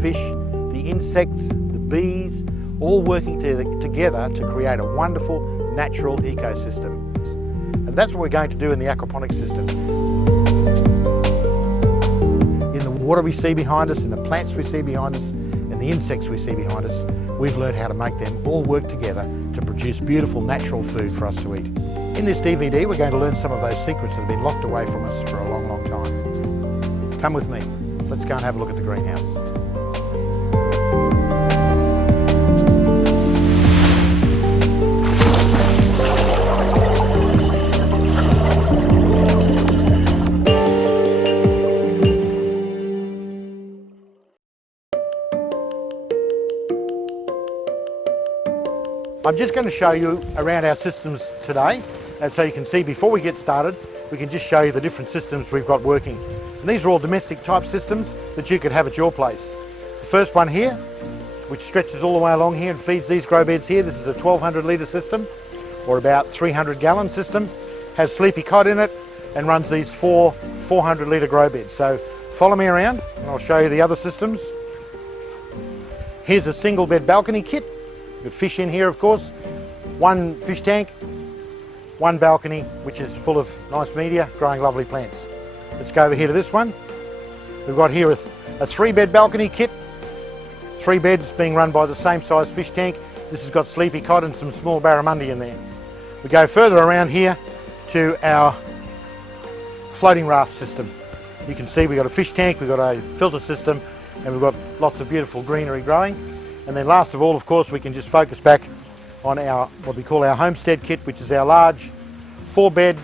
fish, the insects, the bees, all working together to create a wonderful natural ecosystem. And that's what we're going to do in the aquaponics system. In the water we see behind us, in the plants we see behind us, and the insects we see behind us, we've learned how to make them all work together to produce beautiful natural food for us to eat. In this DVD, we're going to learn some of those secrets that have been locked away from us for a long, long time. Come with me. Let's go and have a look at the greenhouse. I'm just going to show you around our systems today, and so you can see before we get started, we can just show you the different systems we've got working. And these are all domestic type systems that you could have at your place. The first one here, which stretches all the way along here and feeds these grow beds here, this is a 1200 litre system, or about 300 gallon system, has sleepy cod in it and runs these 400 litre grow beds. So follow me around and I'll show you the other systems. Here's a single bed balcony kit. You've got fish in here, of course, one fish tank, one balcony, which is full of nice media, growing lovely plants. Let's go over here to this one. We've got here a 3-bed balcony kit, 3 beds being run by the same size fish tank. This has got sleepy cod and some small barramundi in there. We go further around here to our floating raft system. You can see we've got a fish tank, we've got a filter system, and we've got lots of beautiful greenery growing. And then last of all, of course, we can just focus back on our, what we call our homestead kit, which is our large 4-bed,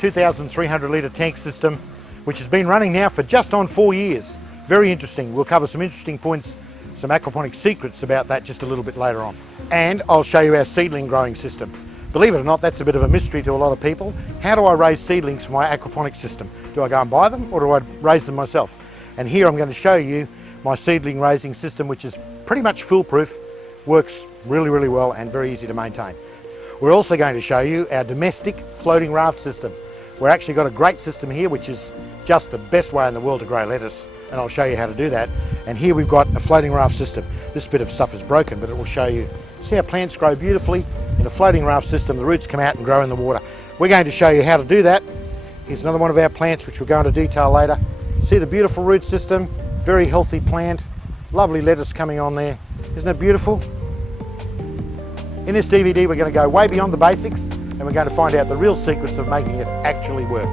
2,300 litre tank system, which has been running now for just on 4 years. Very interesting. We'll cover some interesting points, some aquaponics secrets about that just a little bit later on. And I'll show you our seedling growing system. Believe it or not, that's a bit of a mystery to a lot of people. How do I raise seedlings for my aquaponics system? Do I go and buy them, or do I raise them myself? And here I'm going to show you my seedling raising system, which is pretty much foolproof, works really, really well and very easy to maintain. We're also going to show you our domestic floating raft system. We've actually got a great system here, which is just the best way in the world to grow lettuce, and I'll show you how to do that. And here we've got a floating raft system. This bit of stuff is broken, but it will show you. See how plants grow beautifully in a floating raft system. The roots come out and grow in the water. We're going to show you how to do that. Here's another one of our plants, which we'll go into detail later. See the beautiful root system, very healthy plant, lovely lettuce coming on there. Isn't it beautiful? In this DVD, we're going to go way beyond the basics, and we're going to find out the real secrets of making it actually work.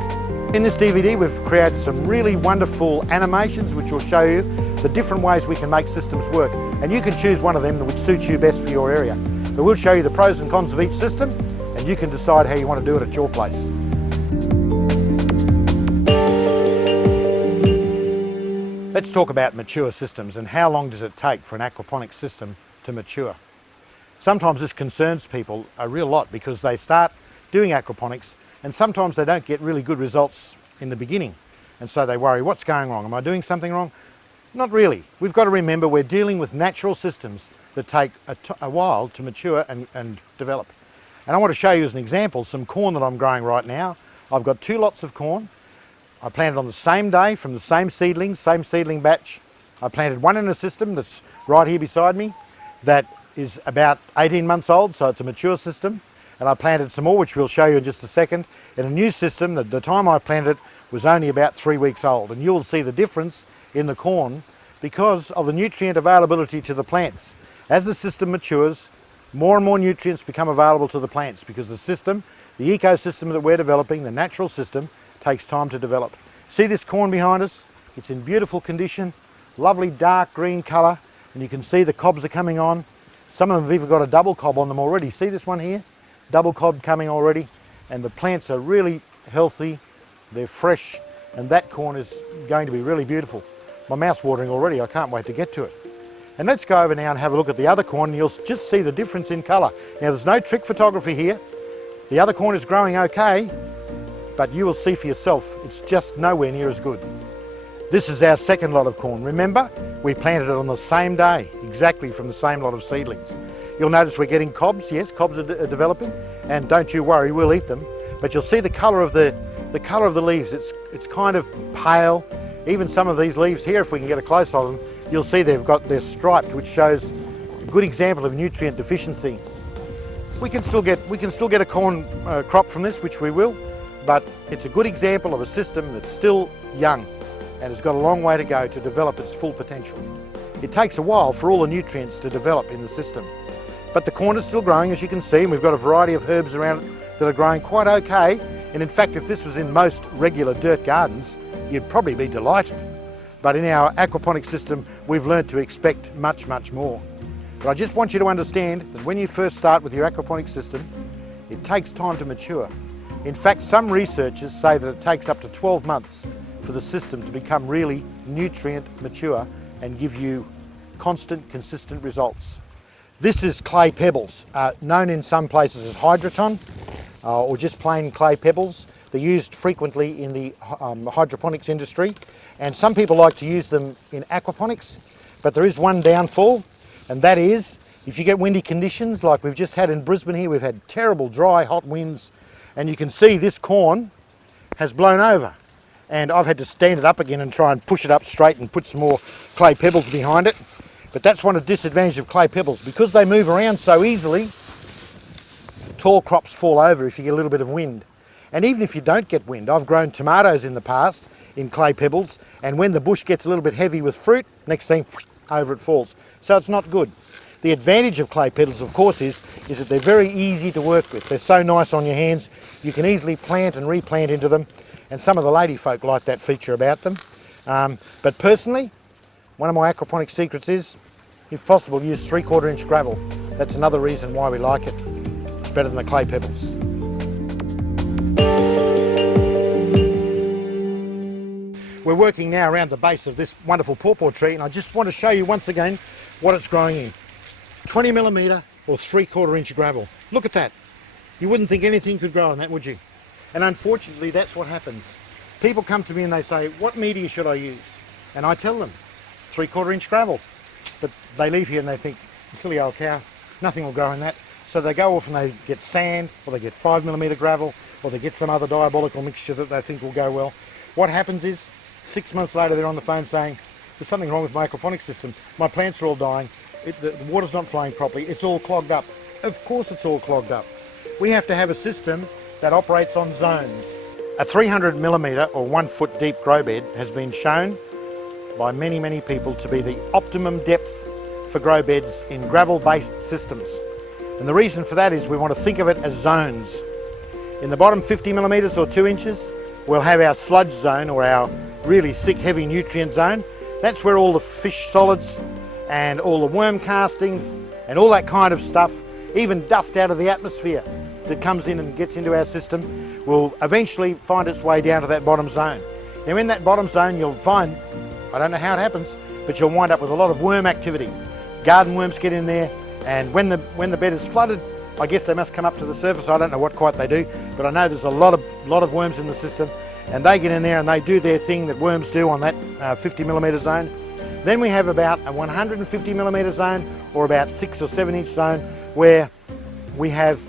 In this DVD, we've created some really wonderful animations which will show you the different ways we can make systems work. And you can choose one of them which suits you best for your area. But we'll show you the pros and cons of each system, and you can decide how you want to do it at your place. Let's talk about mature systems and how long does it take for an aquaponics system to mature. Sometimes this concerns people a real lot because they start doing aquaponics and sometimes they don't get really good results in the beginning. And so they worry, what's going wrong? Am I doing something wrong? Not really. We've got to remember we're dealing with natural systems that take a while to mature and develop. And I want to show you as an example some corn that I'm growing right now. I've got 2 lots of corn. I planted on the same day from the same seedling batch. I planted one in a system that's right here beside me that is about 18 months old, so it's a mature system. And I planted some more, which we'll show you in just a second, in a new system that the time I planted it was only about 3 weeks old. And you'll see the difference in the corn because of the nutrient availability to the plants. As the system matures, more and more nutrients become available to the plants because the system, the ecosystem that we're developing, the natural system, takes time to develop. See this corn behind us? It's in beautiful condition, lovely dark green colour, and you can see the cobs are coming on. Some of them have even got a double cob on them already. See this one here? Double cob coming already, and the plants are really healthy, they're fresh, and that corn is going to be really beautiful. My mouth's watering already, I can't wait to get to it. And let's go over now and have a look at the other corn, and you'll just see the difference in colour. Now there's no trick photography here. The other corn is growing okay, but you will see for yourself, it's just nowhere near as good. This is our second lot of corn. Remember, we planted it on the same day, exactly from the same lot of seedlings. You'll notice we're getting cobs. Yes, cobs are developing, and don't you worry, we'll eat them. But you'll see the colour of the leaves. It's kind of pale. Even some of these leaves here, if we can get a close of them, you'll see they're striped, which shows a good example of nutrient deficiency. We can still get a corn crop from this, which we will, but it's a good example of a system that's still young and has got a long way to go to develop its full potential. It takes a while for all the nutrients to develop in the system, but the corn is still growing, as you can see, and we've got a variety of herbs around it that are growing quite okay. And in fact, if this was in most regular dirt gardens, you'd probably be delighted. But in our aquaponics system, we've learned to expect much, much more. But I just want you to understand that when you first start with your aquaponics system, it takes time to mature. In fact, some researchers say that it takes up to 12 months for the system to become really nutrient mature and give you constant, consistent results. This is clay pebbles, known in some places as hydroton or just plain clay pebbles. They're used frequently in the hydroponics industry, and some people like to use them in aquaponics, but there is one downfall, and that is if you get windy conditions like we've just had in Brisbane here. We've had terrible dry, hot winds, and you can see this corn has blown over, and I've had to stand it up again and try and push it up straight and put some more clay pebbles behind it. But that's one of the disadvantages of clay pebbles. Because they move around so easily, tall crops fall over if you get a little bit of wind. And even if you don't get wind, I've grown tomatoes in the past in clay pebbles, and when the bush gets a little bit heavy with fruit, next thing, over it falls. So it's not good. The advantage of clay pebbles, of course, is that they're very easy to work with. They're so nice on your hands. You can easily plant and replant into them, and some of the lady folk like that feature about them. But personally, one of my aquaponics secrets is, if possible, use 3/4 inch gravel. That's another reason why we like it. It's better than the clay pebbles. We're working now around the base of this wonderful pawpaw tree, and I just want to show you once again what it's growing in. 20mm or 3/4 inch gravel. Look at that. You wouldn't think anything could grow on that, would you? And unfortunately, that's what happens. People come to me and they say, what media should I use? And I tell them, 3/4 inch gravel. But they leave here and they think, silly old cow, nothing will grow in that. So they go off and they get sand, or they get 5mm gravel, or they get some other diabolical mixture that they think will go well. What happens is, 6 months later they're on the phone saying, there's something wrong with my aquaponics system. My plants are all dying. The water's not flowing properly. It's all clogged up. Of course it's all clogged up. We have to have a system that operates on zones. A 300mm or 1 foot deep grow bed has been shown by many, many people to be the optimum depth for grow beds in gravel-based systems. And the reason for that is we want to think of it as zones. In the bottom 50mm or 2 inches, we'll have our sludge zone, or our really thick, heavy nutrient zone. That's where all the fish solids and all the worm castings and all that kind of stuff, even dust out of the atmosphere that comes in and gets into our system, will eventually find its way down to that bottom zone. Now in that bottom zone you'll find, I don't know how it happens, but you'll wind up with a lot of worm activity. Garden worms get in there, and when the bed is flooded, I guess they must come up to the surface. I don't know what quite they do, but I know there's a lot of worms in the system, and they get in there and they do their thing that worms do on that 50mm zone. Then we have about a 150mm zone, or about 6 or 7 inch zone, where we have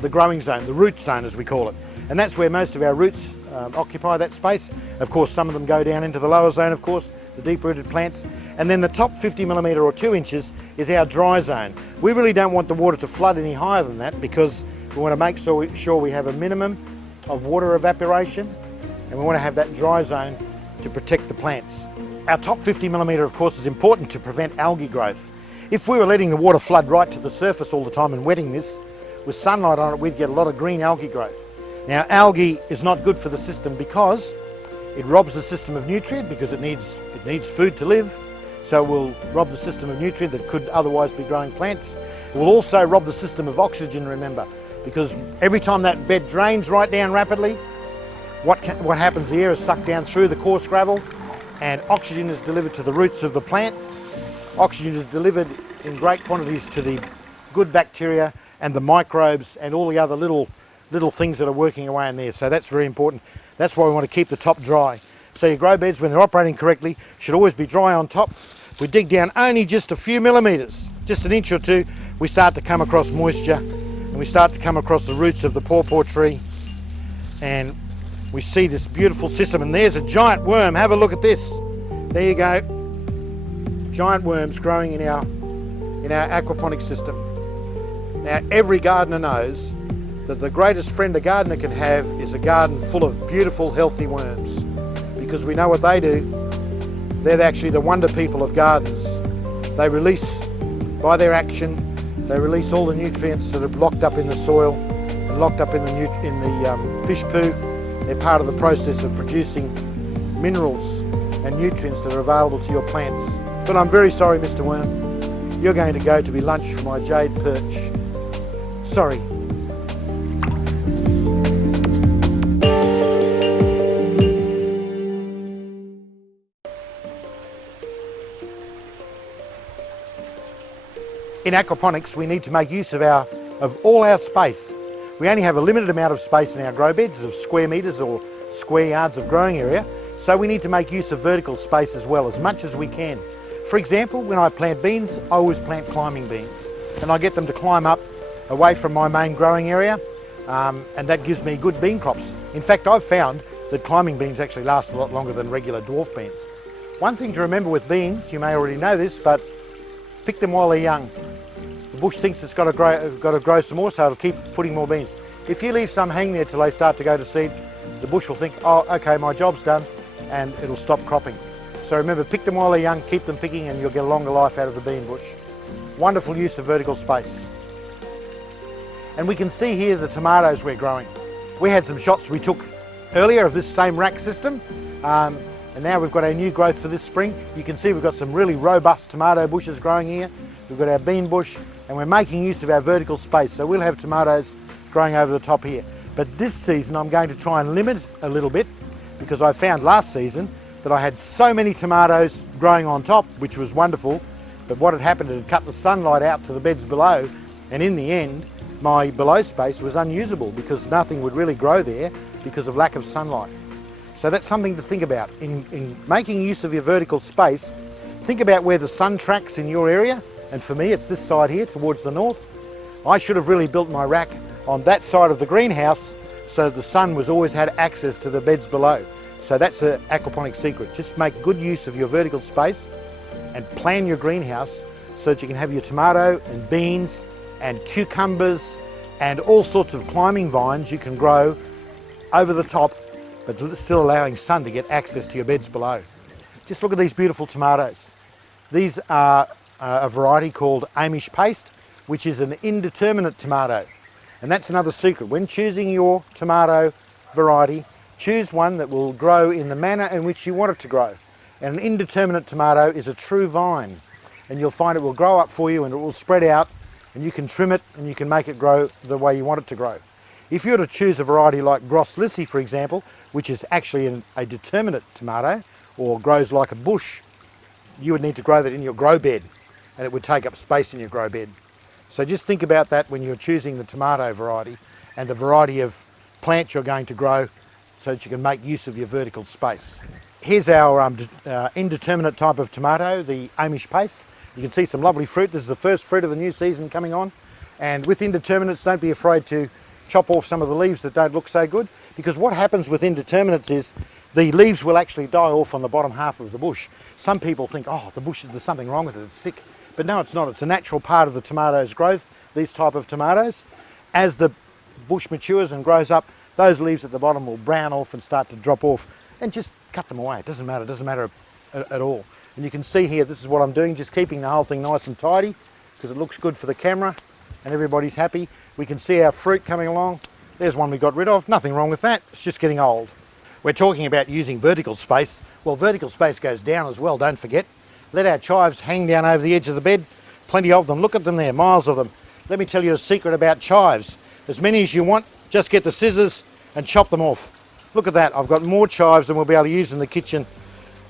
the growing zone, the root zone as we call it. And that's where most of our roots occupy that space. Of course, some of them go down into the lower zone, of course, the deep-rooted plants. And then the top 50mm or 2 inches is our dry zone. We really don't want the water to flood any higher than that, because we want to make sure we have a minimum of water evaporation, and we want to have that dry zone to protect the plants. Our top 50mm, of course, is important to prevent algae growth. If we were letting the water flood right to the surface all the time and wetting this, with sunlight on it, we'd get a lot of green algae growth. Now, algae is not good for the system because it robs the system of nutrient, because it needs food to live. So it will rob the system of nutrient that could otherwise be growing plants. It will also rob the system of oxygen, remember, because every time that bed drains right down rapidly, what happens, the air is sucked down through the coarse gravel, and oxygen is delivered to the roots of the plants. Oxygen is delivered in great quantities to the good bacteria and the microbes and all the other little things that are working away in there. So that's very important. That's why we want to keep the top dry. So your grow beds, when they're operating correctly, should always be dry on top. We dig down only just a few millimetres, just an inch or two, we start to come across moisture, and we start to come across the roots of the pawpaw tree, and we see this beautiful system. And there's a giant worm. Have a look at this. There you go. giant worms growing in our aquaponics system. Now, every gardener knows that the greatest friend a gardener can have is a garden full of beautiful, healthy worms, because we know what they do. They're actually the wonder people of gardens. They release, by their action, they release all the nutrients that are locked up in the soil and locked up in the fish poo. They're part of the process of producing minerals and nutrients that are available to your plants. But I'm very sorry, Mr. Worm. You're going to go to be lunch for my jade perch. Sorry. In aquaponics, we need to make use of all our space. We only have a limited amount of space in our grow beds of square metres or square yards of growing area, so we need to make use of vertical space as well, as much as we can. For example, when I plant beans, I always plant climbing beans, and I get them to climb up away from my main growing area, and that gives me good bean crops. In fact, I've found that climbing beans actually last a lot longer than regular dwarf beans. One thing to remember with beans, you may already know this, but pick them while they're young. The bush thinks it's got to grow some more, so it'll keep putting more beans. If you leave some hanging there till they start to go to seed, the bush will think, oh, okay, my job's done, and it'll stop cropping. So remember, pick them while they're young, keep them picking, and you'll get a longer life out of the bean bush. Wonderful use of vertical space. And we can see here the tomatoes we're growing. We had some shots we took earlier of this same rack system, and now we've got our new growth for this spring. You can see we've got some really robust tomato bushes growing here. We've got our bean bush, and we're making use of our vertical space, so we'll have tomatoes growing over the top here. But this season I'm going to try and limit a little bit, because I found last season that I had so many tomatoes growing on top, which was wonderful, but what had happened, it had cut the sunlight out to the beds below, and in the end my below space was unusable because nothing would really grow there because of lack of sunlight. So that's something to think about. In making use of your vertical space, think about where the sun tracks in your area, and for me it's this side here towards the north. I should have really built my rack on that side of the greenhouse so the sun was always had access to the beds below. So that's an aquaponics secret. Just make good use of your vertical space and plan your greenhouse so that you can have your tomato and beans and cucumbers and all sorts of climbing vines you can grow over the top, but still allowing sun to get access to your beds below. Just look at these beautiful tomatoes. These are a variety called Amish paste, which is an indeterminate tomato. And that's another secret. When choosing your tomato variety, choose one that will grow in the manner in which you want it to grow. And an indeterminate tomato is a true vine, and you'll find it will grow up for you and it will spread out, and you can trim it and you can make it grow the way you want it to grow. If you were to choose a variety like Grosslisi, for example, which is actually a determinate tomato or grows like a bush, you would need to grow that in your grow bed, and it would take up space in your grow bed. So just think about that when you're choosing the tomato variety and the variety of plant you're going to grow, so that you can make use of your vertical space. Here's our indeterminate type of tomato, the Amish paste. You can see some lovely fruit. This is the first fruit of the new season coming on. And with indeterminates, don't be afraid to chop off some of the leaves that don't look so good, because what happens with indeterminates is the leaves will actually die off on the bottom half of the bush. Some people think, oh, the bush, there's something wrong with it, it's sick. But no, it's not. It's a natural part of the tomato's growth, these type of tomatoes. As the bush matures and grows up, those leaves at the bottom will brown off and start to drop off, and just cut them away. It doesn't matter at all. And you can see here, this is what I'm doing, just keeping the whole thing nice and tidy, because it looks good for the camera and everybody's happy. We can see our fruit coming along. There's one we got rid of, nothing wrong with that, it's just getting old. We're talking about using vertical space. Well, vertical space goes down as well, don't forget. Let our chives hang down over the edge of the bed, plenty of them, look at them there, miles of them. Let me tell you a secret about chives. As many as you want, just get the scissors and chop them off. Look at that, I've got more chives than we'll be able to use in the kitchen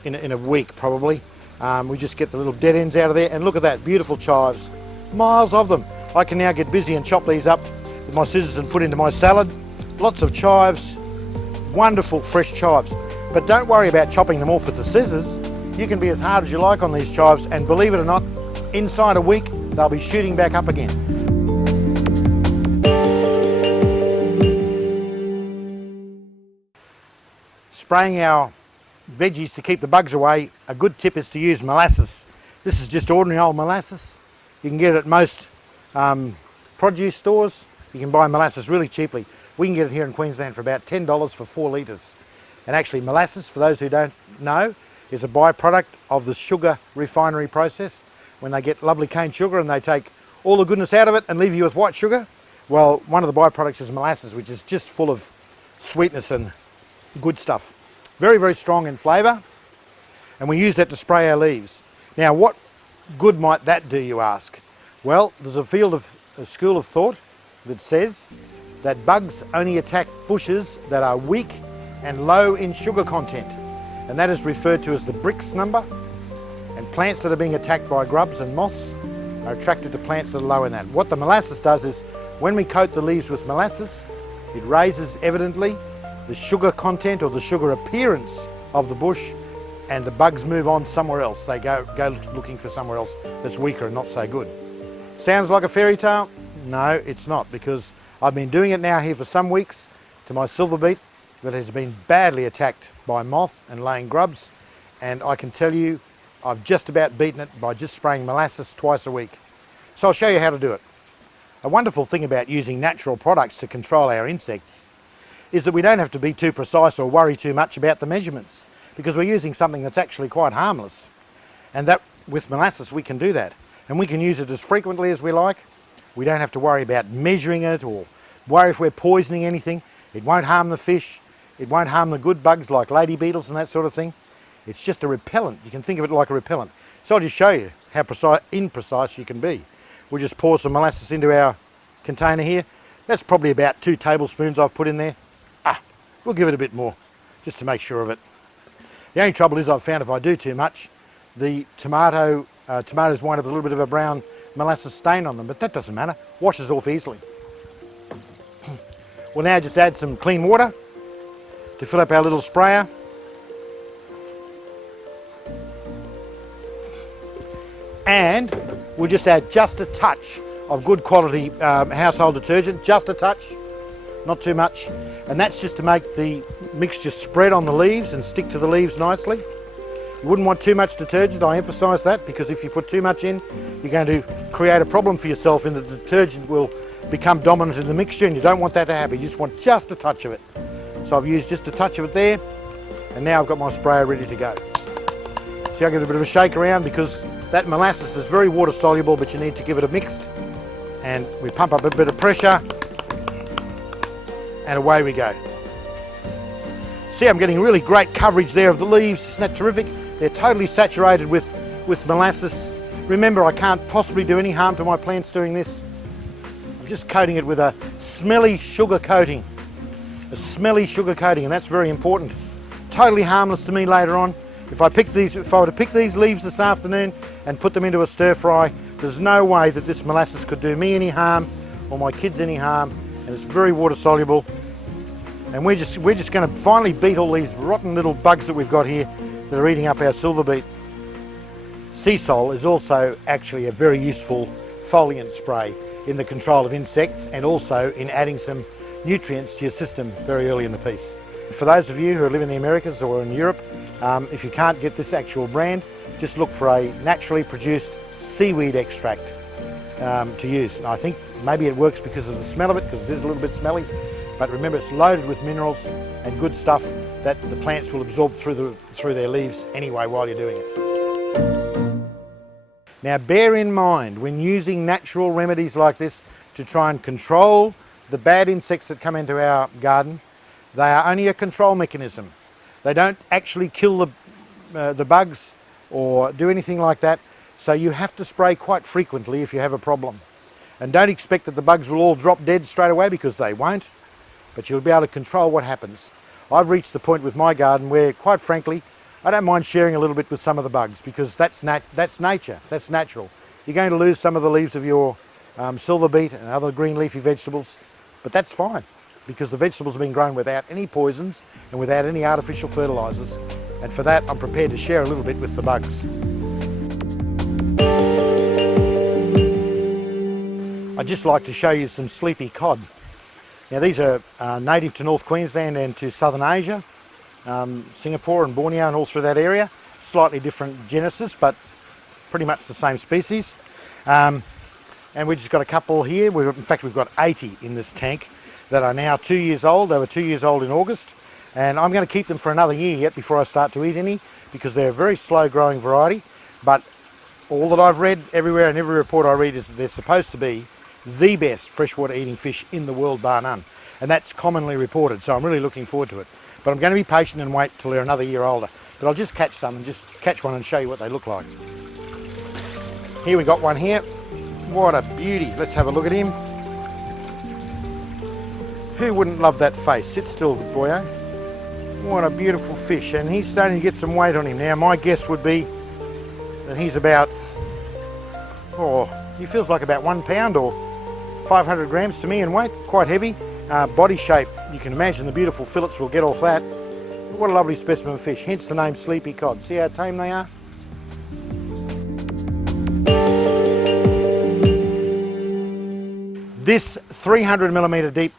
in a week probably. We just get the little dead ends out of there, and look at that, beautiful chives. Miles of them. I can now get busy and chop these up with my scissors and put into my salad. Lots of chives, wonderful fresh chives. But don't worry about chopping them off with the scissors. You can be as hard as you like on these chives, and believe it or not, inside a week they'll be shooting back up again. Spraying our veggies to keep the bugs away, a good tip is to use molasses. This is just ordinary old molasses. You can get it at most produce stores. You can buy molasses really cheaply. We can get it here in Queensland for about $10 for 4 litres. And actually molasses, for those who don't know, is a byproduct of the sugar refinery process. When they get lovely cane sugar and they take all the goodness out of it and leave you with white sugar, well, one of the byproducts is molasses, which is just full of sweetness and good stuff. Very, very strong in flavour, and we use that to spray our leaves. Now, what good might that do, you ask? Well, there's a school of thought that says that bugs only attack bushes that are weak and low in sugar content, and that is referred to as the Brix number. And plants that are being attacked by grubs and moths are attracted to plants that are low in that. What the molasses does is, when we coat the leaves with molasses, it raises evidently the sugar content or the sugar appearance of the bush, and the bugs move on somewhere else. They go looking for somewhere else that's weaker and not so good. Sounds like a fairy tale? No, it's not, because I've been doing it now here for some weeks to my silver beet that has been badly attacked by moth and laying grubs, and I can tell you I've just about beaten it by just spraying molasses twice a week. So I'll show you how to do it. A wonderful thing about using natural products to control our insects is that we don't have to be too precise or worry too much about the measurements, because we're using something that's actually quite harmless. And that, with molasses, we can do that. And we can use it as frequently as we like. We don't have to worry about measuring it or worry if we're poisoning anything. It won't harm the fish. It won't harm the good bugs like lady beetles and that sort of thing. It's just a repellent. You can think of it like a repellent. So I'll just show you how imprecise you can be. We'll just pour some molasses into our container here. That's probably about 2 tablespoons I've put in there. We'll give it a bit more, just to make sure of it. The only trouble is I've found if I do too much, the tomatoes wind up with a little bit of a brown molasses stain on them, but that doesn't matter. Washes off easily. We'll now just add some clean water to fill up our little sprayer. And we'll just add just a touch of good quality household detergent, just a touch, not too much. And that's just to make the mixture spread on the leaves and stick to the leaves nicely. You wouldn't want too much detergent, I emphasise that, because if you put too much in, you're going to create a problem for yourself in that the detergent will become dominant in the mixture, and you don't want that to happen. You just want just a touch of it. So I've used just a touch of it there, and now I've got my sprayer ready to go. See, I give it a bit of a shake around because that molasses is very water soluble, but you need to give it a mixed. And we pump up a bit of pressure, and away we go. See, I'm getting really great coverage there of the leaves. Isn't that terrific? They're totally saturated with molasses. Remember, I can't possibly do any harm to my plants doing this. I'm just coating it with a smelly sugar coating. A smelly sugar coating, and that's very important. Totally harmless to me later on. If I were to pick these leaves this afternoon and put them into a stir fry, there's no way that this molasses could do me any harm or my kids any harm, and it's very water soluble. And we're just going to finally beat all these rotten little bugs that we've got here that are eating up our silver beet. Sea Sol is also actually a very useful foliant spray in the control of insects and also in adding some nutrients to your system very early in the piece. For those of you who live in the Americas or in Europe, if you can't get this actual brand, just look for a naturally produced seaweed extract to use. And I think maybe it works because of the smell of it, because it is a little bit smelly, but remember it's loaded with minerals and good stuff that the plants will absorb through their leaves anyway while you're doing it. Now bear in mind, when using natural remedies like this to try and control the bad insects that come into our garden, they are only a control mechanism. They don't actually kill the bugs or do anything like that, so you have to spray quite frequently if you have a problem. And don't expect that the bugs will all drop dead straight away, because they won't, but you'll be able to control what happens. I've reached the point with my garden where, quite frankly, I don't mind sharing a little bit with some of the bugs, because that's nature, that's natural. You're going to lose some of the leaves of your silver beet and other green leafy vegetables, but that's fine, because the vegetables have been grown without any poisons and without any artificial fertilisers, and for that I'm prepared to share a little bit with the bugs. I'd just like to show you some sleepy cod. Now these are native to North Queensland and to Southern Asia, Singapore and Borneo and all through that area. Slightly different genesis, but pretty much the same species. And we've just got a couple here. In fact, we've got 80 in this tank that are now 2 years old. They were 2 years old in August. And I'm going to keep them for another year yet before I start to eat any, because they're a very slow growing variety. But all that I've read everywhere, and every report I read, is that they're supposed to be the best freshwater eating fish in the world, bar none. And that's commonly reported, so I'm really looking forward to it. But I'm going to be patient and wait till they're another year older. But I'll just catch some and just catch one and show you what they look like. Here we got one here. What a beauty. Let's have a look at him. Who wouldn't love that face? Sit still, good boy, eh? What a beautiful fish. And he's starting to get some weight on him now. My guess would be that he's about, he feels like about 1 pound or 500 grams to me in weight. Quite heavy. Body shape, you can imagine the beautiful fillets will get off that. What a lovely specimen of fish, hence the name Sleepy Cod. See how tame they are? This 300mm deep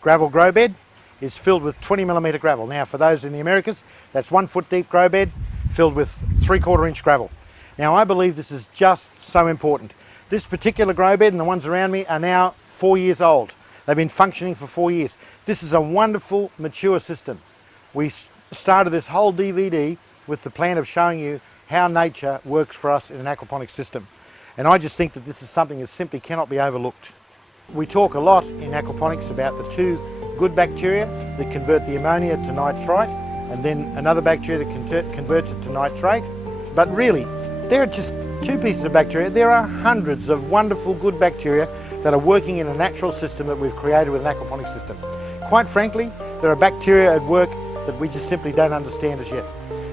gravel grow bed is filled with 20mm gravel. Now for those in the Americas, that's 1 foot deep grow bed filled with 3/4 inch gravel. Now I believe this is just so important. This particular grow bed and the ones around me are now 4 years old. They've been functioning for 4 years. This is a wonderful, mature system. We started this whole DVD with the plan of showing you how nature works for us in an aquaponics system. And I just think that this is something that simply cannot be overlooked. We talk a lot in aquaponics about the two good bacteria that convert the ammonia to nitrite, and then another bacteria that converts it to nitrate. But really, there are just two pieces of bacteria. There are hundreds of wonderful good bacteria that are working in a natural system that we've created with an aquaponics system. Quite frankly, there are bacteria at work that we just simply don't understand as yet.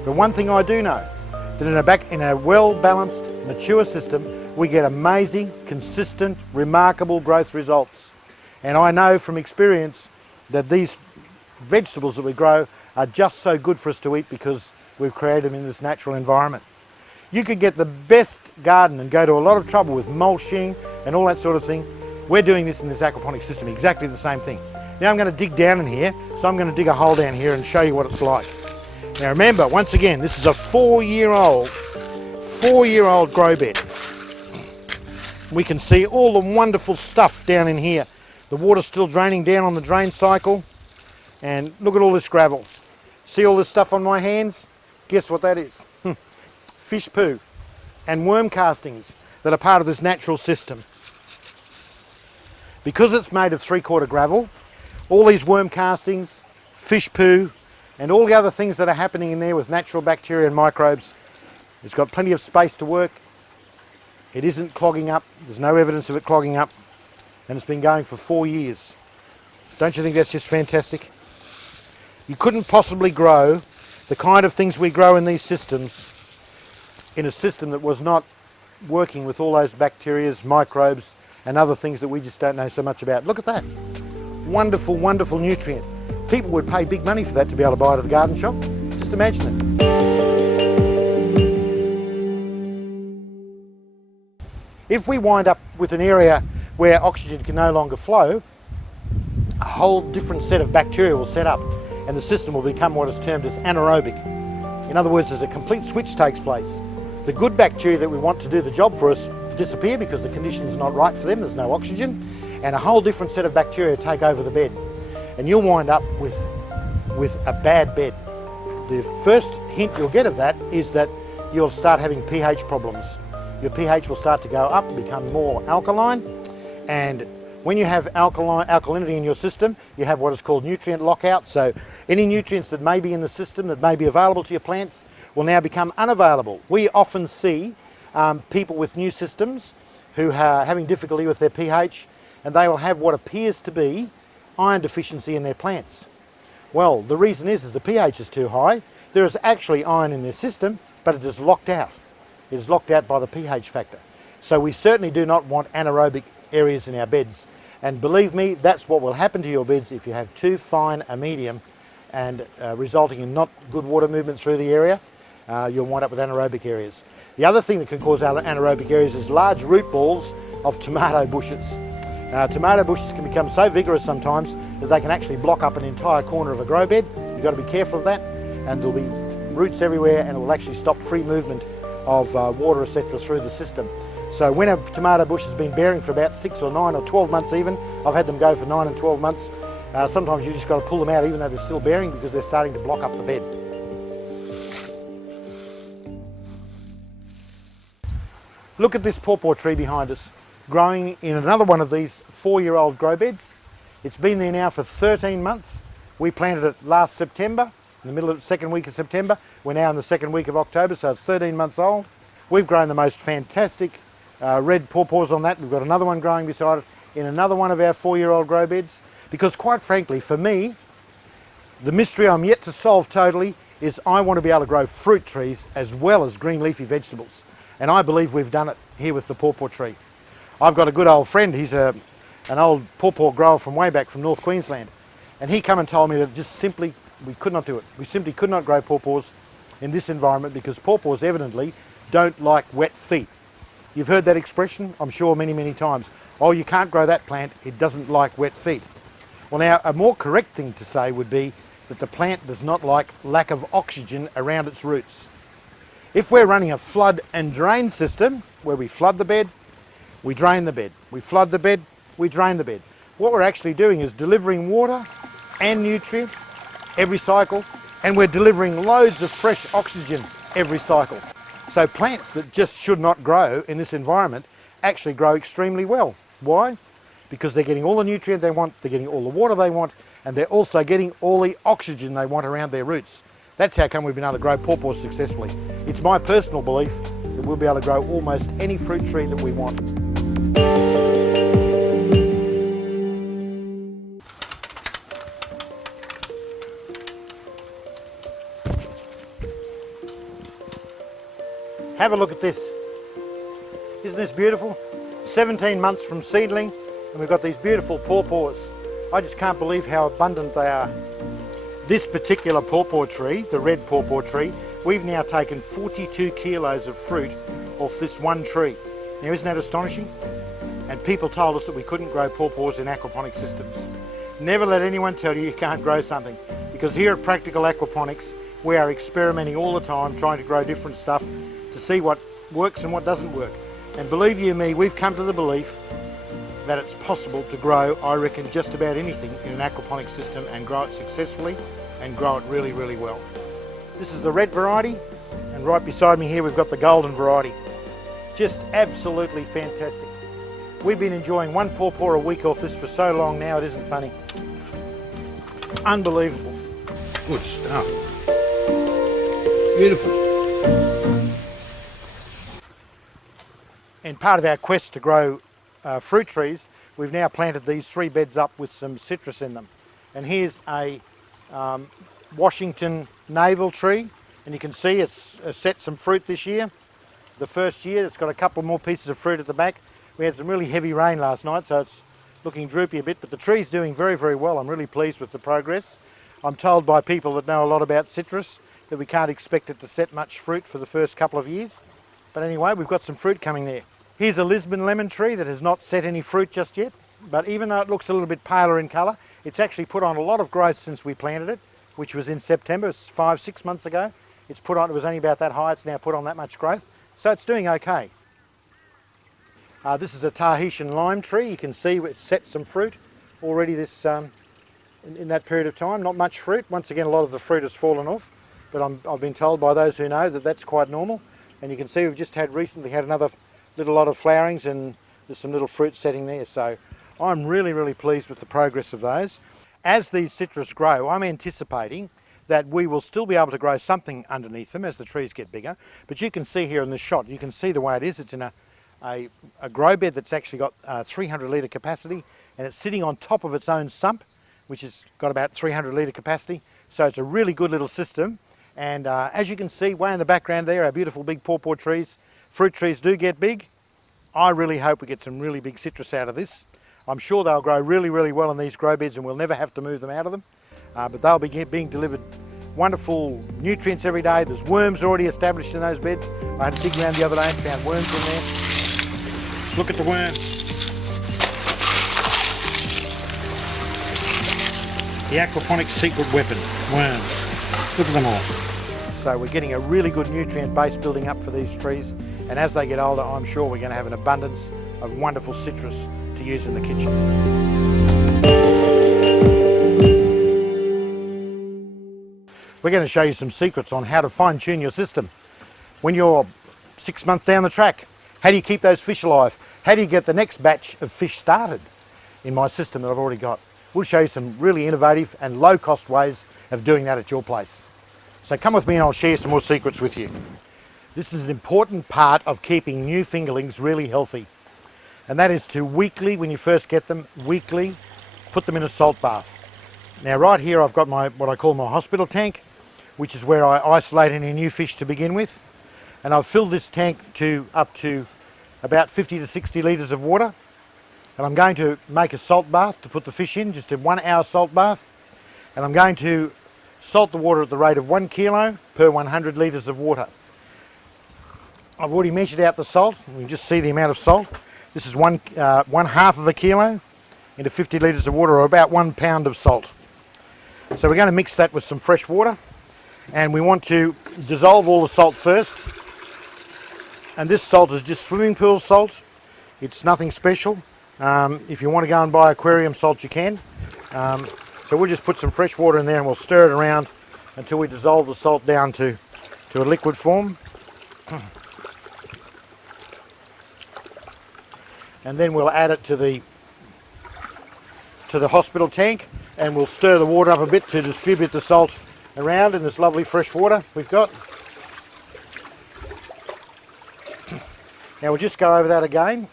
But one thing I do know, that in a well-balanced, mature system, we get amazing, consistent, remarkable growth results. And I know from experience that these vegetables that we grow are just so good for us to eat because we've created them in this natural environment. You could get the best garden and go to a lot of trouble with mulching and all that sort of thing. We're doing this in this aquaponics system, exactly the same thing. Now I'm going to dig down in here, so I'm going to dig a hole down here and show you what it's like. Now remember, once again, this is a 4-year-old grow bed. We can see all the wonderful stuff down in here. The water's still draining down on the drain cycle. And look at all this gravel. See all this stuff on my hands? Guess what that is? Fish poo and worm castings that are part of this natural system. Because it's made of 3/4 gravel, all these worm castings, fish poo, and all the other things that are happening in there with natural bacteria and microbes, it's got plenty of space to work. It isn't clogging up. There's no evidence of it clogging up. And it's been going for 4 years. Don't you think that's just fantastic? You couldn't possibly grow the kind of things we grow in these systems in a system that was not working with all those bacteria, microbes, and other things that we just don't know so much about. Look at that. Wonderful, wonderful nutrient. People would pay big money for that to be able to buy it at a garden shop. Just imagine it. If we wind up with an area where oxygen can no longer flow, a whole different set of bacteria will set up and the system will become what is termed as anaerobic. In other words, there's a complete switch takes place. The good bacteria that we want to do the job for us disappear because the conditions are not right for them, there's no oxygen, and a whole different set of bacteria take over the bed. And you'll wind up with a bad bed. The first hint you'll get of that is that you'll start having pH problems. Your pH will start to go up and become more alkaline, and when you have alkalinity in your system, you have what is called nutrient lockout. So any nutrients that may be in the system that may be available to your plants will now become unavailable. We often see people with new systems who are having difficulty with their pH, and they will have what appears to be iron deficiency in their plants. Well, the reason is the pH is too high. There is actually iron in their system, but it is locked out. It is locked out by the pH factor. So we certainly do not want anaerobic areas in our beds. And believe me, that's what will happen to your beds if you have too fine a medium and resulting in not good water movement through the area. You'll wind up with anaerobic areas. The other thing that can cause anaerobic areas is large root balls of tomato bushes. Tomato bushes can become so vigorous sometimes that they can actually block up an entire corner of a grow bed. You've got to be careful of that, and there'll be roots everywhere and it will actually stop free movement of water, etc. through the system. So when a tomato bush has been bearing for about 6 or 9 or 12 months even, I've had them go for 9 and 12 months, sometimes you just got to pull them out even though they're still bearing because they're starting to block up the bed. Look at this pawpaw tree behind us, growing in another one of these 4-year-old grow beds. It's been there now for 13 months. We planted it last September, in the middle of the second week of September. We're now in the second week of October, so it's 13 months old. We've grown the most fantastic red pawpaws on that. We've got another one growing beside it in another one of our 4-year-old grow beds. Because quite frankly, for me, the mystery I'm yet to solve totally is I want to be able to grow fruit trees as well as green leafy vegetables. And I believe we've done it here with the pawpaw tree. I've got a good old friend, he's an old pawpaw grower from way back from North Queensland. And he come and told me that just simply, we could not do it. We simply could not grow pawpaws in this environment because pawpaws evidently don't like wet feet. You've heard that expression, I'm sure, many, many times. Oh, you can't grow that plant, it doesn't like wet feet. Well now, a more correct thing to say would be that the plant does not like lack of oxygen around its roots. If we're running a flood and drain system, where we flood the bed, we drain the bed, we flood the bed, we drain the bed, what we're actually doing is delivering water and nutrient every cycle, and we're delivering loads of fresh oxygen every cycle. So plants that just should not grow in this environment actually grow extremely well. Why? Because they're getting all the nutrient they want, they're getting all the water they want, and they're also getting all the oxygen they want around their roots. That's how come we've been able to grow pawpaws successfully. It's my personal belief that we'll be able to grow almost any fruit tree that we want. Have a look at this. Isn't this beautiful? 17 months from seedling, and we've got these beautiful pawpaws. I just can't believe how abundant they are. This particular pawpaw tree, the red pawpaw tree, we've now taken 42 kilos of fruit off this one tree. Now isn't that astonishing? And people told us that we couldn't grow pawpaws in aquaponics systems. Never let anyone tell you you can't grow something, because here at Practical Aquaponics we are experimenting all the time, trying to grow different stuff to see what works and what doesn't work. And believe you me, we've come to the belief that it's possible to grow, I reckon, just about anything in an aquaponics system and grow it successfully and grow it really, really well. This is the red variety, and right beside me here we've got the golden variety. Just absolutely fantastic. We've been enjoying one pawpaw a week off this for so long now, it isn't funny. Unbelievable. Good stuff. Beautiful. And part of our quest to grow fruit trees, we've now planted these 3 beds up with some citrus in them. And here's a Washington navel tree, and you can see it's set some fruit this year. The first year, it's got a couple more pieces of fruit at the back. We had some really heavy rain last night, so it's looking droopy a bit, but the tree's doing very, very well. I'm really pleased with the progress. I'm told by people that know a lot about citrus that we can't expect it to set much fruit for the first couple of years. But anyway, we've got some fruit coming there. Here's a Lisbon lemon tree that has not set any fruit just yet, but even though it looks a little bit paler in colour, it's actually put on a lot of growth since we planted it, which was in September, 5-6 months ago. It's put on, it was only about that high, it's now put on that much growth, so it's doing okay. This is a Tahitian lime tree. You can see it's set some fruit already this in that period of time. Not much fruit. Once again, a lot of the fruit has fallen off, but I've been told by those who know that that's quite normal. And you can see we've just recently had another little lot of flowerings, and there's some little fruit setting there. So I'm really, really pleased with the progress of those. As these citrus grow, I'm anticipating that we will still be able to grow something underneath them as the trees get bigger. But you can see here in this shot, you can see the way it is. It's in a grow bed that's actually got 300 litre capacity, and it's sitting on top of its own sump, which has got about 300 litre capacity. So it's a really good little system. And as you can see way in the background there, our beautiful big pawpaw trees. Fruit trees do get big. I really hope we get some really big citrus out of this. I'm sure they'll grow really, really well in these grow beds, and we'll never have to move them out of them. But they'll be being delivered wonderful nutrients every day. There's worms already established in those beds. I had to dig around the other day and found worms in there. Look at the worms. The Aquaponics secret weapon, worms. Look at them all. So we're getting a really good nutrient base building up for these trees, and as they get older, I'm sure we're going to have an abundance of wonderful citrus to use in the kitchen. We're going to show you some secrets on how to fine-tune your system. When you're 6 months down the track, how do you keep those fish alive? How do you get the next batch of fish started in my system that I've already got? We'll show you some really innovative and low-cost ways of doing that at your place. So come with me and I'll share some more secrets with you. This is an important part of keeping new fingerlings really healthy. And that is to weekly, when you first get them, weekly, put them in a salt bath. Now right here I've got my what I call my hospital tank, which is where I isolate any new fish to begin with. And I've filled this tank up to about 50 to 60 litres of water. And I'm going to make a salt bath to put the fish in, just a 1 hour salt bath. And I'm going to salt the water at the rate of 1 kilo per 100 litres of water. I've already measured out the salt. You can just see the amount of salt. This is one half of a kilo into 50 litres of water, or about 1 pound of salt. So we're going to mix that with some fresh water, and we want to dissolve all the salt first. And this salt is just swimming pool salt. It's nothing special. If you want to go and buy aquarium salt, you can. So we'll just put some fresh water in there and we'll stir it around until we dissolve the salt down to a liquid form. And then we'll add it to the hospital tank, and we'll stir the water up a bit to distribute the salt around in this lovely fresh water we've got. Now we'll just go over that again.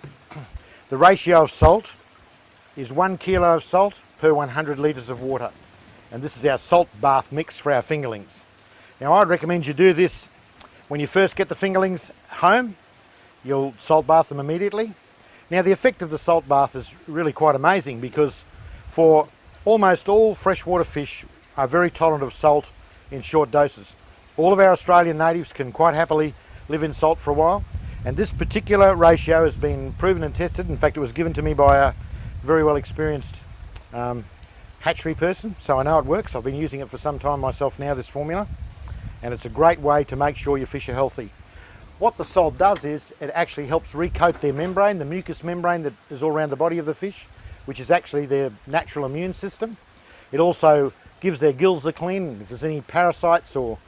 The ratio of salt is 1 kilo of salt per 100 litres of water. And this is our salt bath mix for our fingerlings. Now I'd recommend you do this when you first get the fingerlings home. You'll salt bath them immediately. Now the effect of the salt bath is really quite amazing, because for almost all freshwater fish are very tolerant of salt in short doses. All of our Australian natives can quite happily live in salt for a while, and this particular ratio has been proven and tested. In fact, it was given to me by a very well experienced hatchery person, so I know it works. I've been using it for some time myself now, this formula, and it's a great way to make sure your fish are healthy. What the salt does is it actually helps recoat their membrane, the mucous membrane that is all around the body of the fish, which is actually their natural immune system. It also gives their gills a clean. If there's any parasites or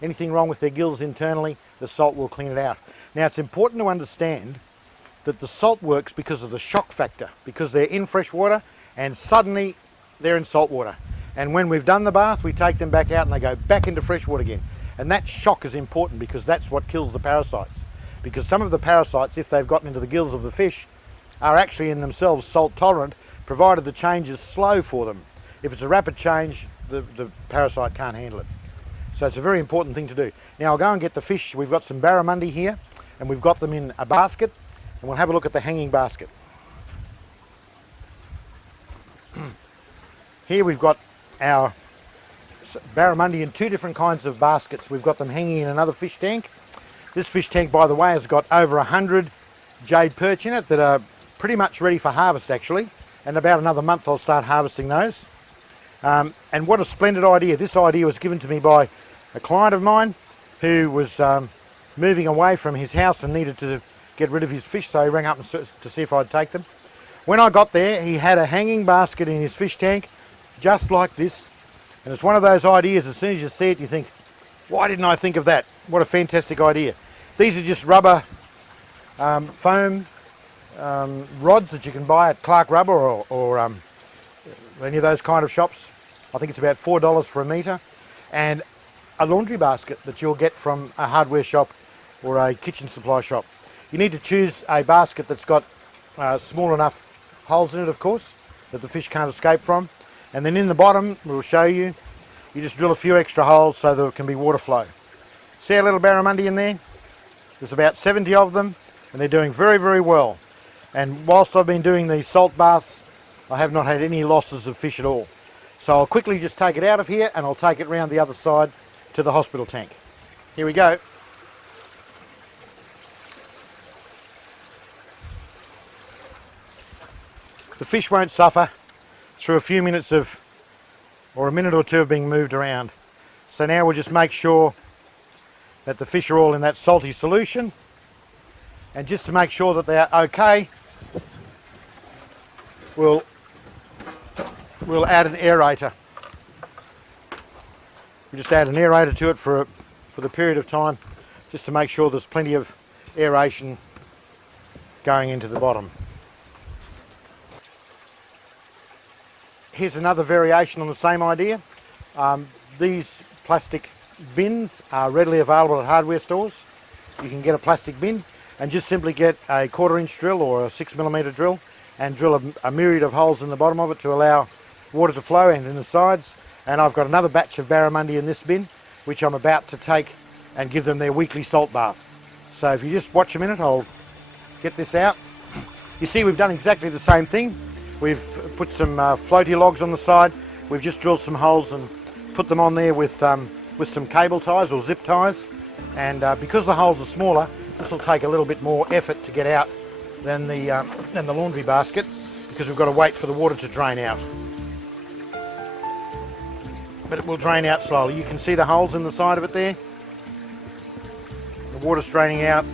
anything wrong with their gills internally, the salt will clean it out. Now it's important to understand that the salt works because of the shock factor, because they're in fresh water and suddenly they're in salt water. And when we've done the bath, we take them back out and they go back into fresh water again. And that shock is important, because that's what kills the parasites. Because some of the parasites, if they've gotten into the gills of the fish, are actually in themselves salt tolerant, provided the change is slow for them. If it's a rapid change, the parasite can't handle it. So it's a very important thing to do. Now I'll go and get the fish. We've got some barramundi here, and we've got them in a basket, and we'll have a look at the hanging basket. Here we've got our barramundi in 2 different kinds of baskets. We've got them hanging in another fish tank. This fish tank, by the way, has got over 100 jade perch in it that are pretty much ready for harvest actually, and about another month I'll start harvesting those. And what a splendid idea. This idea was given to me by a client of mine who was moving away from his house and needed to get rid of his fish, so he rang up to see if I'd take them. When I got there, he had a hanging basket in his fish tank just like this. And it's one of those ideas, as soon as you see it, you think, why didn't I think of that? What a fantastic idea. These are just rubber foam rods that you can buy at Clark Rubber or any of those kind of shops. I think it's about $4 for a metre. And a laundry basket that you'll get from a hardware shop or a kitchen supply shop. You need to choose a basket that's got small enough holes in it, of course, that the fish can't escape from. And then in the bottom, we'll show you, you just drill a few extra holes so there can be water flow. See our little barramundi in there? There's about 70 of them, and they're doing very, very well. And whilst I've been doing these salt baths, I have not had any losses of fish at all. So I'll quickly just take it out of here, and I'll take it round the other side to the hospital tank. Here we go. The fish won't suffer through a few minutes of, or a minute or two of being moved around. So now we'll just make sure that the fish are all in that salty solution. And just to make sure that they're okay, we'll add an aerator. We just add an aerator to it for the period of time, just to make sure there's plenty of aeration going into the bottom. Here's another variation on the same idea. These plastic bins are readily available at hardware stores. You can get a plastic bin and just simply get a 1/4 inch drill or a 6mm drill and drill a myriad of holes in the bottom of it to allow water to flow, and in the sides. And I've got another batch of barramundi in this bin, which I'm about to take and give them their weekly salt bath. So if you just watch a minute, I'll get this out. You see, we've done exactly the same thing. We've put some floaty logs on the side. We've just drilled some holes and put them on there with some cable ties or zip ties. And because the holes are smaller, this will take a little bit more effort to get out than the laundry basket, because we've got to wait for the water to drain out. But it will drain out slowly. You can see the holes in the side of it there. The water's draining out.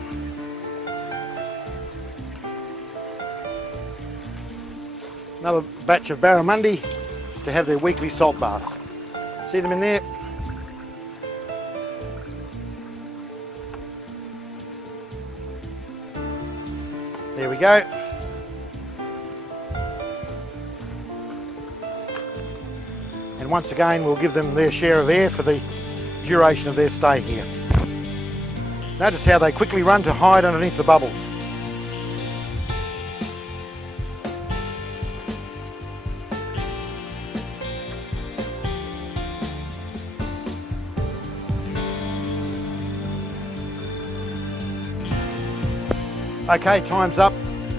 Another batch of barramundi to have their weekly salt bath. See them in there? There we go. And once again, we'll give them their share of air for the duration of their stay here. Notice how they quickly run to hide underneath the bubbles. Okay, time's up,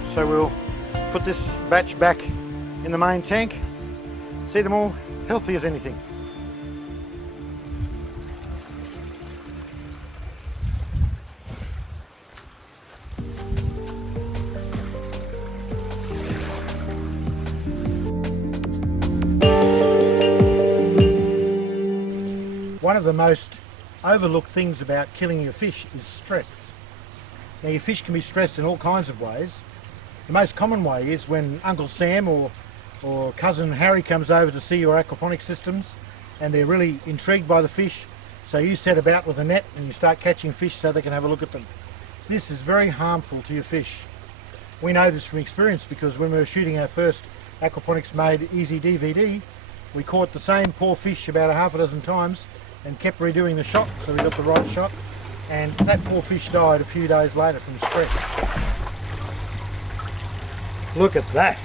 so we'll put this batch back in the main tank. See them all healthy as anything. One of the most overlooked things about killing your fish is stress. Now, your fish can be stressed in all kinds of ways. The most common way is when Uncle Sam or cousin Harry comes over to see your aquaponics systems, and they're really intrigued by the fish, so you set about with a net and you start catching fish so they can have a look at them. This is very harmful to your fish. We know this from experience, because when we were shooting our first Aquaponics Made Easy DVD, we caught the same poor fish about a half a dozen times and kept redoing the shot so we got the right shot, and that poor fish died a few days later from stress. Look at that.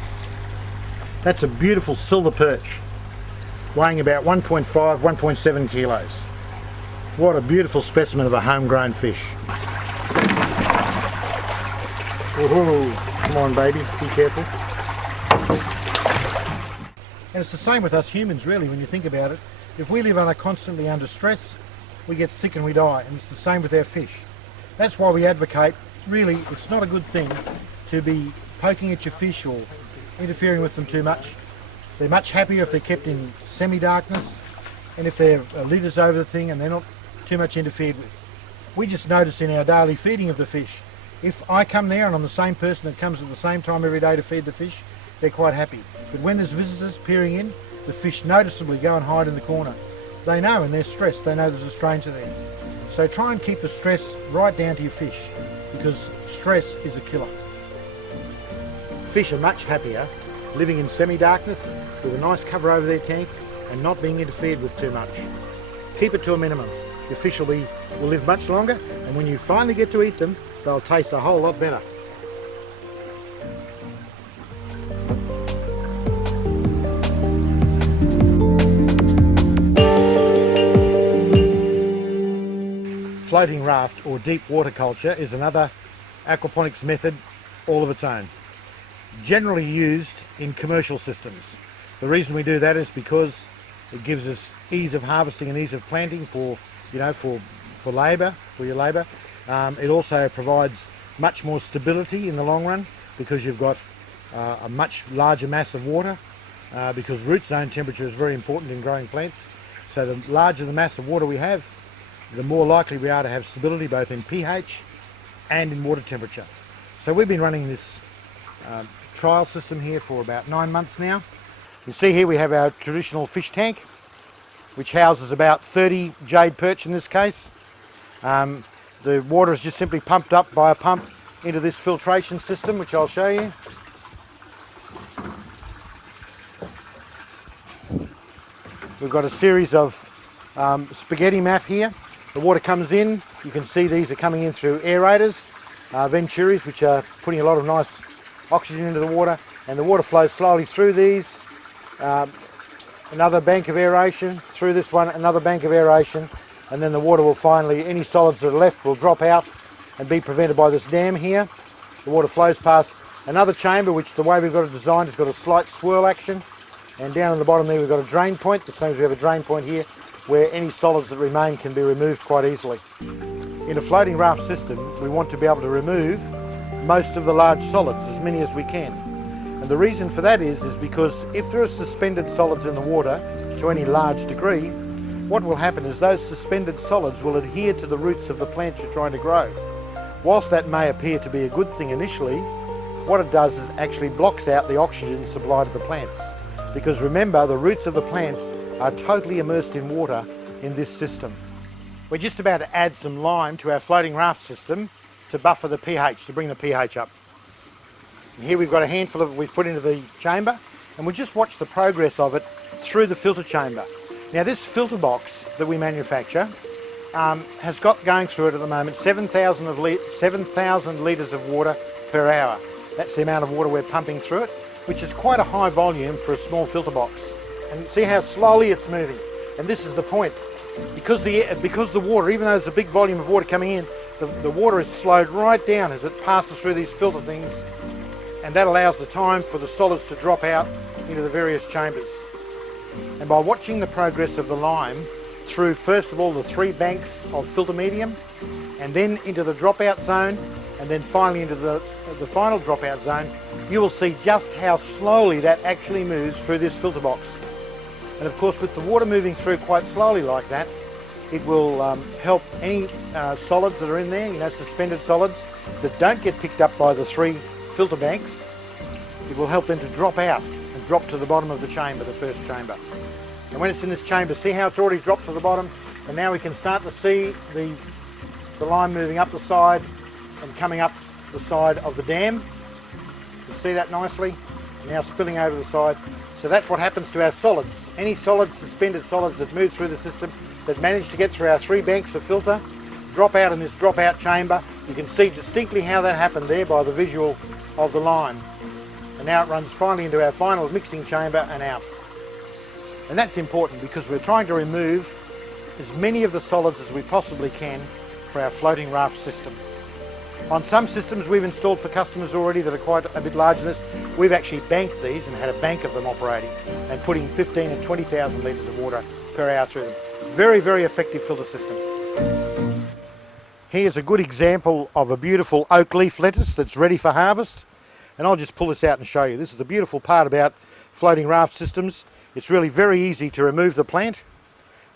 That's a beautiful silver perch, weighing about 1.5, 1.7 kilos. What a beautiful specimen of a homegrown fish. Woohoo! Come on, baby, be careful. And it's the same with us humans, really, when you think about it. If we live constantly under stress, we get sick and we die, and it's the same with our fish. That's why we advocate, really, it's not a good thing to be poking at your fish or interfering with them too much. They're much happier if they're kept in semi-darkness, and if they're litters over the thing and they're not too much interfered with. We just notice in our daily feeding of the fish, if I come there and I'm the same person that comes at the same time every day to feed the fish, they're quite happy. But when there's visitors peering in, the fish noticeably go and hide in the corner. They know, and they're stressed, they know there's a stranger there. So try and keep the stress right down to your fish, because stress is a killer. Fish are much happier living in semi-darkness with a nice cover over their tank and not being interfered with too much. Keep it to a minimum. Your fish will live much longer, and when you finally get to eat them, they'll taste a whole lot better. Floating raft or deep water culture is another aquaponics method all of its own, generally used in commercial systems. The reason we do that is because it gives us ease of harvesting and ease of planting for your labour. It also provides much more stability in the long run, because you've got a much larger mass of water, because root zone temperature is very important in growing plants. So the larger the mass of water we have, the more likely we are to have stability both in pH and in water temperature. So we've been running this trial system here for about 9 months now. You see here we have our traditional fish tank, which houses about 30 jade perch in this case. The water is just simply pumped up by a pump into this filtration system, which I'll show you. We've got a series of spaghetti mat here. The water comes in, you can see these are coming in through aerators, venturis, which are putting a lot of nice oxygen into the water, and the water flows slowly through these. Another bank of aeration, through this one, another bank of aeration, and then the water will finally, any solids that are left will drop out and be prevented by this dam here. The water flows past another chamber, which the way we've got it designed has got a slight swirl action, and down on the bottom there we've got a drain point, the same as we have a drain point here, where any solids that remain can be removed quite easily. In a floating raft system, we want to be able to remove most of the large solids, as many as we can. And the reason for that is because if there are suspended solids in the water to any large degree, what will happen is those suspended solids will adhere to the roots of the plants you're trying to grow. Whilst that may appear to be a good thing initially, what it does is it actually blocks out the oxygen supply to the plants. Because remember, the roots of the plants are totally immersed in water in this system. We're just about to add some lime to our floating raft system to buffer the pH, to bring the pH up. And here we've got a handful of we've put into the chamber, and we'll just watch the progress of it through the filter chamber. Now this filter box that we manufacture has got going through it at the moment 7,000 litres of water per hour. That's the amount of water we're pumping through it, which is quite a high volume for a small filter box. And see how slowly it's moving. And this is the point. Because the water, even though there's a big volume of water coming in, the water is slowed right down as it passes through these filter things, and that allows the time for the solids to drop out into the various chambers. And by watching the progress of the lime through first of all the 3 banks of filter medium, and then into the dropout zone, and then finally into the final dropout zone, you will see just how slowly that actually moves through this filter box. And of course, with the water moving through quite slowly like that, it will help any solids that are in there, suspended solids that don't get picked up by the 3 filter banks. It will help them to drop out and drop to the bottom of the chamber, the first chamber. And when it's in this chamber, see how it's already dropped to the bottom, and now we can start to see the lime moving up the side and coming up the side of the dam. You can see that nicely, now spilling over the side. So that's what happens to our solids. Any solids, suspended solids that move through the system, that manage to get through our 3 banks of filter, drop out in this dropout chamber. You can see distinctly how that happened there by the visual of the lime. And now it runs finally into our final mixing chamber and out. And that's important because we're trying to remove as many of the solids as we possibly can for our floating raft system. On some systems we've installed for customers already that are quite a bit larger than this, we've actually banked these and had a bank of them operating and putting 15 and 20,000 litres of water per hour through them. Very, very effective filter system. Here's a good example of a beautiful oak leaf lettuce that's ready for harvest. And I'll just pull this out and show you. This is the beautiful part about floating raft systems. It's really very easy to remove the plant.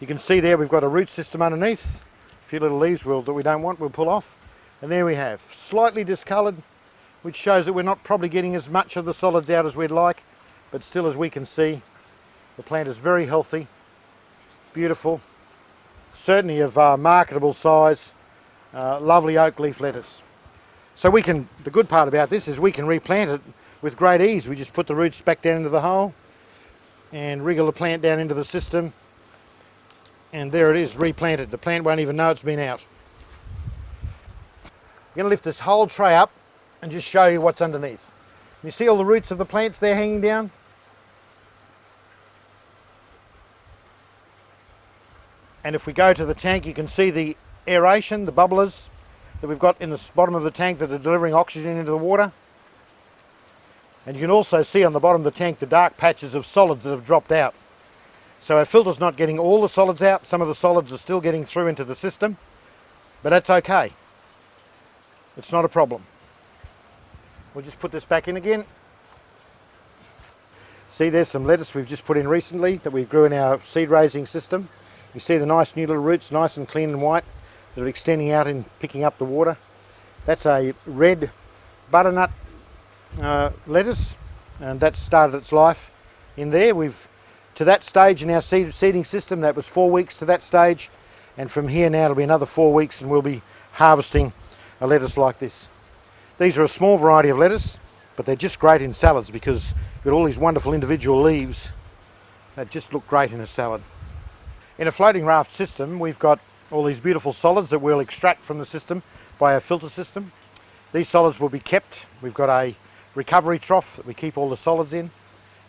You can see there we've got a root system underneath. A few little leaves that we don't want, we'll pull off. And there we have, slightly discoloured, which shows that we're not probably getting as much of the solids out as we'd like, but still, as we can see, the plant is very healthy, beautiful, certainly of marketable size, lovely oak leaf lettuce. So the good part about this is we can replant it with great ease. We just put the roots back down into the hole and wriggle the plant down into the system, and there it is, replanted. The plant won't even know it's been out. I'm going to lift this whole tray up and just show you what's underneath. You see all the roots of the plants there hanging down? And if we go to the tank, you can see the aeration, the bubblers that we've got in the bottom of the tank that are delivering oxygen into the water. And you can also see on the bottom of the tank the dark patches of solids that have dropped out. So our filter's not getting all the solids out. Some of the solids are still getting through into the system, but that's okay. It's not a problem. We'll just put this back in again. See, there's some lettuce we've just put in recently that we grew in our seed raising system. You see the nice new little roots, nice and clean and white, that are extending out and picking up the water. That's a red butternut lettuce, and that's started its life in there. We've to that stage in our seeding system, that was 4 weeks to that stage, and from here now it'll be another 4 weeks and we'll be harvesting a lettuce like this. These are a small variety of lettuce, but they're just great in salads because you've got all these wonderful individual leaves that just look great in a salad. In a floating raft system, we've got all these beautiful solids that we'll extract from the system by our filter system. These solids will be kept. We've got a recovery trough that we keep all the solids in.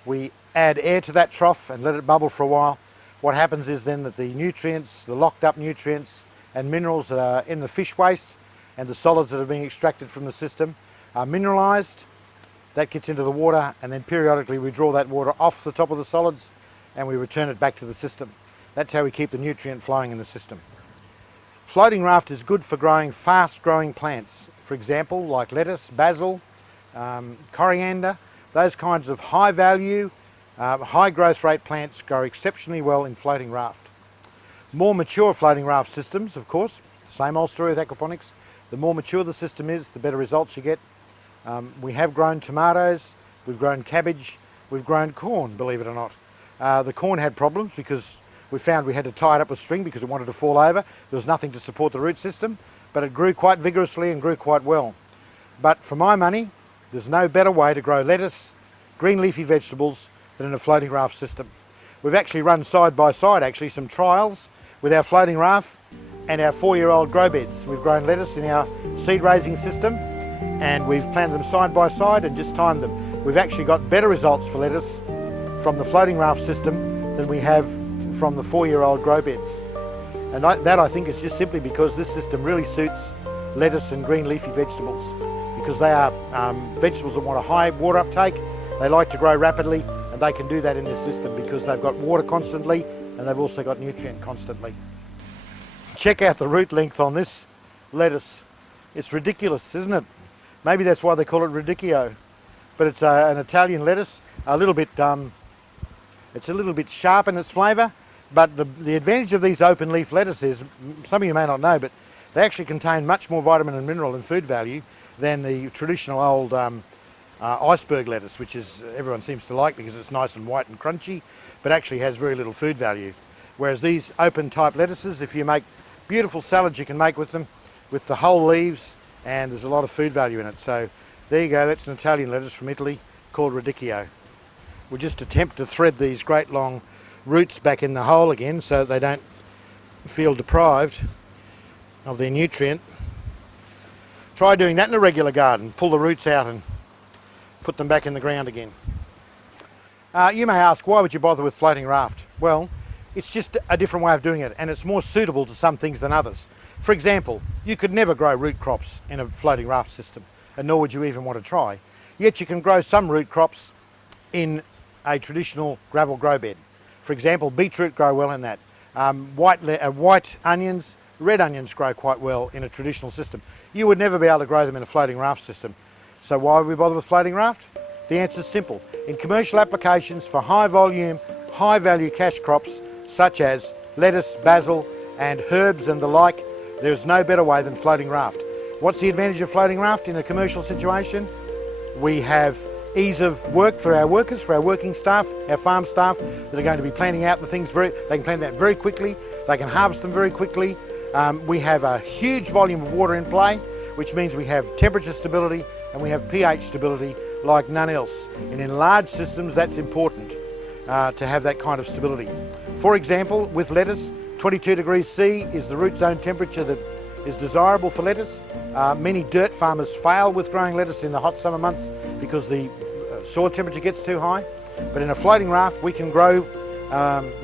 We add air to that trough and let it bubble for a while. What happens is then that the nutrients, the locked up nutrients and minerals that are in the fish waste and the solids that are being extracted from the system are mineralised. That gets into the water, and then periodically we draw that water off the top of the solids and we return it back to the system. That's how we keep the nutrient flowing in the system. Floating raft is good for growing fast growing plants, for example like lettuce, basil, coriander. Those kinds of high value, high growth rate plants grow exceptionally well in floating raft. More mature floating raft systems, of course, same old story with aquaponics. The more mature the system is, the better results you get. We have grown tomatoes, we've grown cabbage, we've grown corn, believe it or not. The corn had problems because we found we had to tie it up with string because it wanted to fall over. There was nothing to support the root system, but it grew quite vigorously and grew quite well. But for my money, there's no better way to grow lettuce, green leafy vegetables than in a floating raft system. We've actually run side by side some trials with our floating raft and our 4-year-old grow beds. We've grown lettuce in our seed raising system and we've planted them side by side and just timed them. We've actually got better results for lettuce from the floating raft system than we have from the 4-year-old grow beds. And that I think is just simply because this system really suits lettuce and green leafy vegetables, because they are vegetables that want a high water uptake, they like to grow rapidly, and they can do that in this system because they've got water constantly and they've also got nutrient constantly. Check out the root length on this lettuce. It's ridiculous, isn't it? Maybe that's why they call it radicchio, but it's an Italian lettuce, it's a little bit sharp in its flavour, but the advantage of these open leaf lettuces, some of you may not know, but they actually contain much more vitamin and mineral and food value than the traditional old iceberg lettuce, which everyone seems to like because it's nice and white and crunchy, but actually has very little food value. Whereas these open type lettuces, if you make beautiful salads you can make with them, with the whole leaves, and there's a lot of food value in it. So there you go, that's an Italian lettuce from Italy called radicchio. We'll just attempt to thread these great long roots back in the hole again so they don't feel deprived of their nutrient. Try doing that in a regular garden. Pull the roots out and put them back in the ground again. You may ask, why would you bother with floating raft? Well, it's just a different way of doing it, and it's more suitable to some things than others. For example, you could never grow root crops in a floating raft system, and nor would you even want to try. Yet you can grow some root crops in a traditional gravel grow bed. For example, beetroot grow well in that. White onions, red onions grow quite well in a traditional system. You would never be able to grow them in a floating raft system. So why would we bother with floating raft? The answer is simple. In commercial applications for high volume, high value cash crops such as lettuce, basil and herbs and the like, there is no better way than floating raft. What's the advantage of floating raft in a commercial situation? We have ease of work for our workers, for our working staff, our farm staff that are going to be planting out the things they can plant them out very quickly, they can harvest them very quickly. We have a huge volume of water in play, which means we have temperature stability and we have pH stability like none else. And in large systems that's important to have that kind of stability. For example, with lettuce, 22 degrees C is the root zone temperature that is desirable for lettuce. Many dirt farmers fail with growing lettuce in the hot summer months because the soil temperature gets too high. But in a floating raft we can grow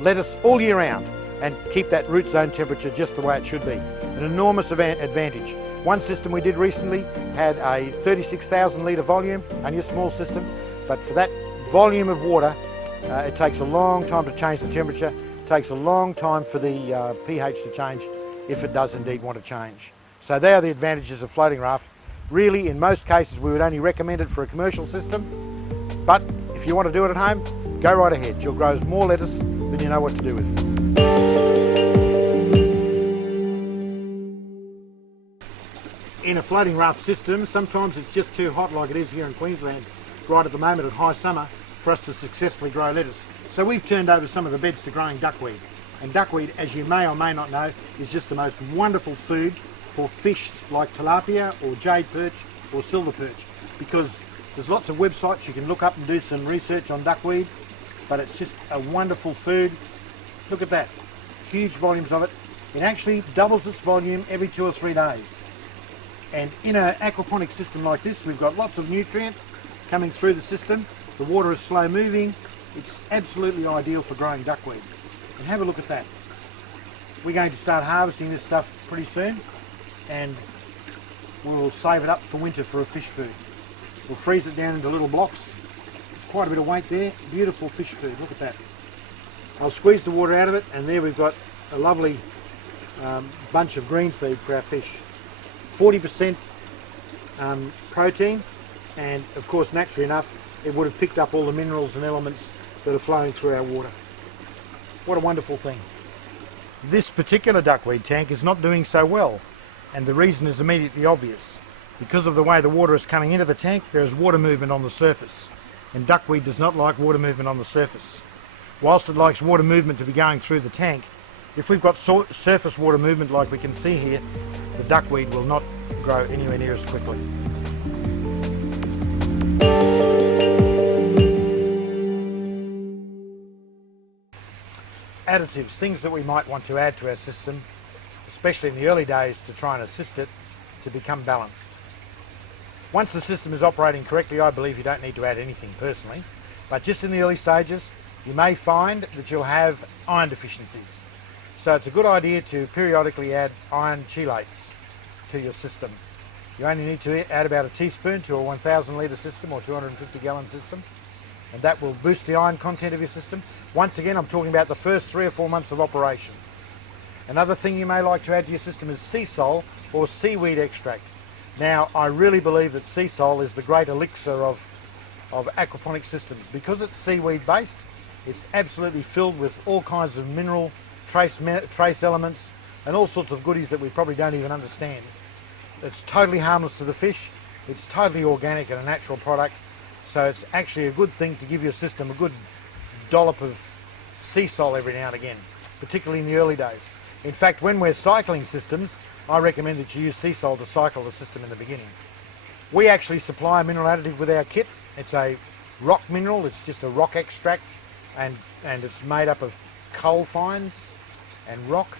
lettuce all year round and keep that root zone temperature just the way it should be. An enormous advantage. One system we did recently had a 36,000 litre volume, only a small system, but for that volume of water it takes a long time to change the temperature, it takes a long time for the pH to change if it does indeed want to change. So they are the advantages of floating raft. Really, in most cases we would only recommend it for a commercial system, but if you want to do it at home, go right ahead. You'll grow more lettuce than you know what to do with. In a floating raft system, sometimes it's just too hot, like it is here in Queensland right at the moment at high summer, for us to successfully grow lettuce. So we've turned over some of the beds to growing duckweed. And duckweed, as you may or may not know, is just the most wonderful food for fish like tilapia or jade perch or silver perch, because there's lots of websites you can look up and do some research on duckweed, but it's just a wonderful food. Look at that, huge volumes of it. It actually doubles its volume every 2 or 3 days. And in an aquaponic system like this, we've got lots of nutrient coming through the system. The water is slow moving. It's absolutely ideal for growing duckweed. And have a look at that. We're going to start harvesting this stuff pretty soon, and we'll save it up for winter for a fish food. We'll freeze it down into little blocks. There's quite a bit of weight there. Beautiful fish food, look at that. I'll squeeze the water out of it, and there we've got a lovely bunch of green feed for our fish. 40% protein, and of course, naturally enough, it would have picked up all the minerals and elements that are flowing through our water. What a wonderful thing. This particular duckweed tank is not doing so well, and the reason is immediately obvious. Because of the way the water is coming into the tank, there is water movement on the surface, and duckweed does not like water movement on the surface. Whilst it likes water movement to be going through the tank, if we've got surface water movement like we can see here, the duckweed will not grow anywhere near as quickly. Additives, things that we might want to add to our system, especially in the early days, to try and assist it to become balanced. Once the system is operating correctly, I believe you don't need to add anything personally, but just in the early stages, you may find that you'll have iron deficiencies. So it's a good idea to periodically add iron chelates to your system. You only need to add about a teaspoon to a 1,000 litre system or 250 gallon system, and that will boost the iron content of your system. Once again, I'm talking about the first 3 or 4 months of operation. Another thing you may like to add to your system is sea salt or seaweed extract. Now, I really believe that sea salt is the great elixir of aquaponic systems. Because it's seaweed based, it's absolutely filled with all kinds of mineral trace elements and all sorts of goodies that we probably don't even understand. It's totally harmless to the fish, it's totally organic and a natural product, so it's actually a good thing to give your system a good dollop of sea salt every now and again, particularly in the early days. In fact, when we're cycling systems, I recommend that you use sea salt to cycle the system in the beginning. We actually supply a mineral additive with our kit. It's a rock mineral, it's just a rock extract, and it's made up of coal fines and rock,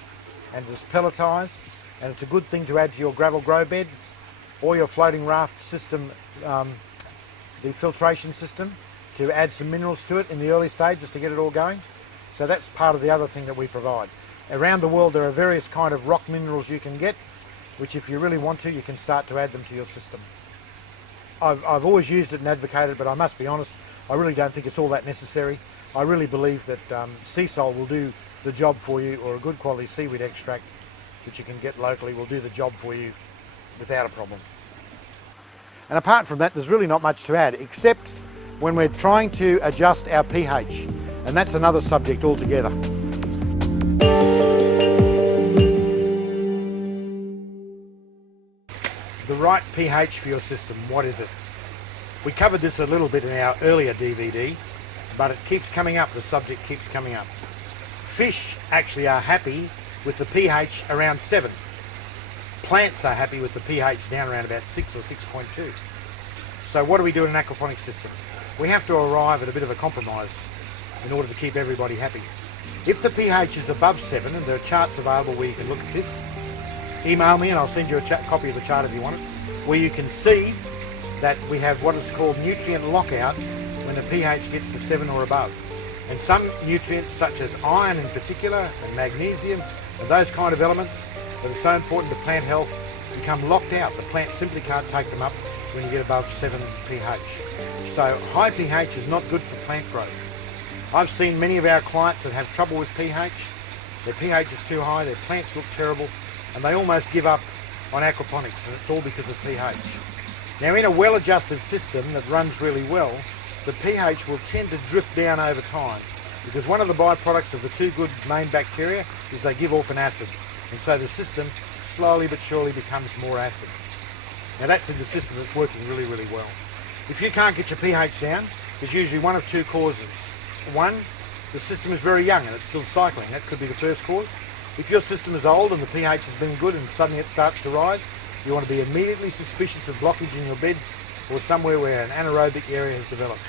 and it's pelletized, and it's a good thing to add to your gravel grow beds or your floating raft system, the filtration system, to add some minerals to it in the early stages to get it all going. So that's part of the other thing that we provide. Around the world there are various kind of rock minerals you can get, which if you really want to, you can start to add them to your system. I've always used it and advocated, but I must be honest, I really don't think it's all that necessary. I really believe that sea salt will do the job for you, or a good quality seaweed extract that you can get locally will do the job for you without a problem. And apart from that, there's really not much to add, except when we're trying to adjust our pH, and that's another subject altogether. The right pH for your system, what is it? We covered this a little bit in our earlier DVD, but it keeps coming up, the subject keeps coming up. Fish actually are happy with the pH around 7. Plants are happy with the pH down around about 6 or 6.2. So what do we do in an aquaponics system? We have to arrive at a bit of a compromise in order to keep everybody happy. If the pH is above 7, and there are charts available where you can look at this, email me and I'll send you a copy of the chart if you want it, where you can see that we have what is called nutrient lockout when the pH gets to 7 or above. And some nutrients, such as iron in particular, and magnesium, and those kind of elements that are so important to plant health, become locked out. The plant simply can't take them up when you get above 7 pH. So high pH is not good for plant growth. I've seen many of our clients that have trouble with pH. Their pH is too high, their plants look terrible, and they almost give up on aquaponics, and it's all because of pH. Now, in a well-adjusted system that runs really well, the pH will tend to drift down over time, because one of the byproducts of the 2 good main bacteria is they give off an acid, and so the system slowly but surely becomes more acid. Now that's in the system that's working really, really well. If you can't get your pH down, there's usually one of two causes. One, the system is very young and it's still cycling. That could be the first cause. If your system is old and the pH has been good and suddenly it starts to rise, you want to be immediately suspicious of blockage in your beds or somewhere where an anaerobic area has developed.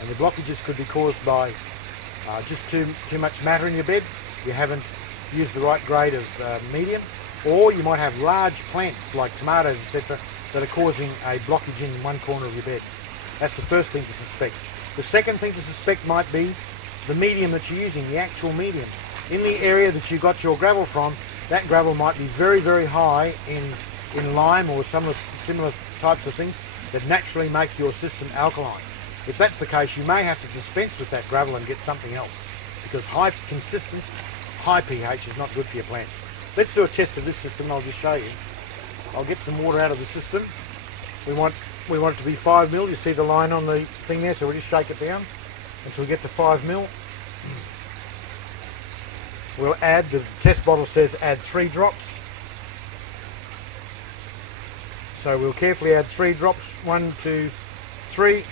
And the blockages could be caused by just too much matter in your bed, you haven't used the right grade of medium, or you might have large plants like tomatoes, etc., that are causing a blockage in one corner of your bed. That's the first thing to suspect. The second thing to suspect might be the medium that you're using, the actual medium. In the area that you got your gravel from, that gravel might be very, very high in lime or some similar types of things that naturally make your system alkaline. If that's the case, you may have to dispense with that gravel and get something else, because consistent high pH is not good for your plants. Let's do a test of this system and I'll just show you. I'll get some water out of the system. We want it to be 5 mil. You see the line on the thing there, so we'll just shake it down until we get to 5 mil. We'll add, the test bottle says add 3 drops. So we'll carefully add 3 drops, 1, 2, 3.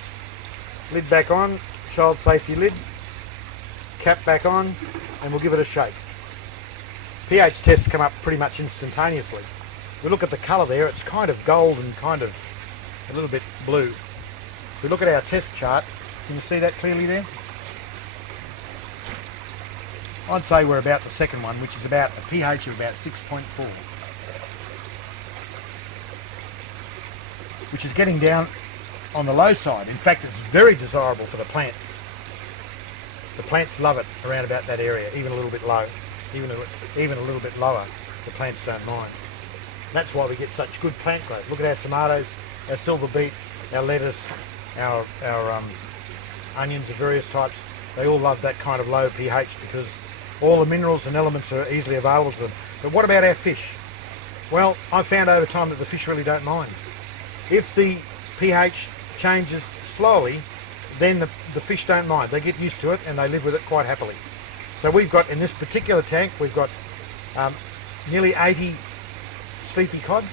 Lid back on, child safety lid, cap back on, and we'll give it a shake. pH tests come up pretty much instantaneously. We look at the colour there, it's kind of gold and kind of a little bit blue. If we look at our test chart, can you see that clearly there? I'd say we're about the second one, which is about a pH of about 6.4. Which is getting down on the low side. In fact, it's very desirable for the plants. The plants love it around about that area, even a little bit low. Even a little bit lower, the plants don't mind. That's why we get such good plant growth. Look at our tomatoes, our silver beet, our lettuce, our onions of various types. They all love that kind of low pH because all the minerals and elements are easily available to them. But what about our fish? Well, I've found over time that the fish really don't mind. If the pH changes slowly, then the fish don't mind. They get used to it and they live with it quite happily. So we've got, in this particular tank, we've got nearly 80 sleepy cod,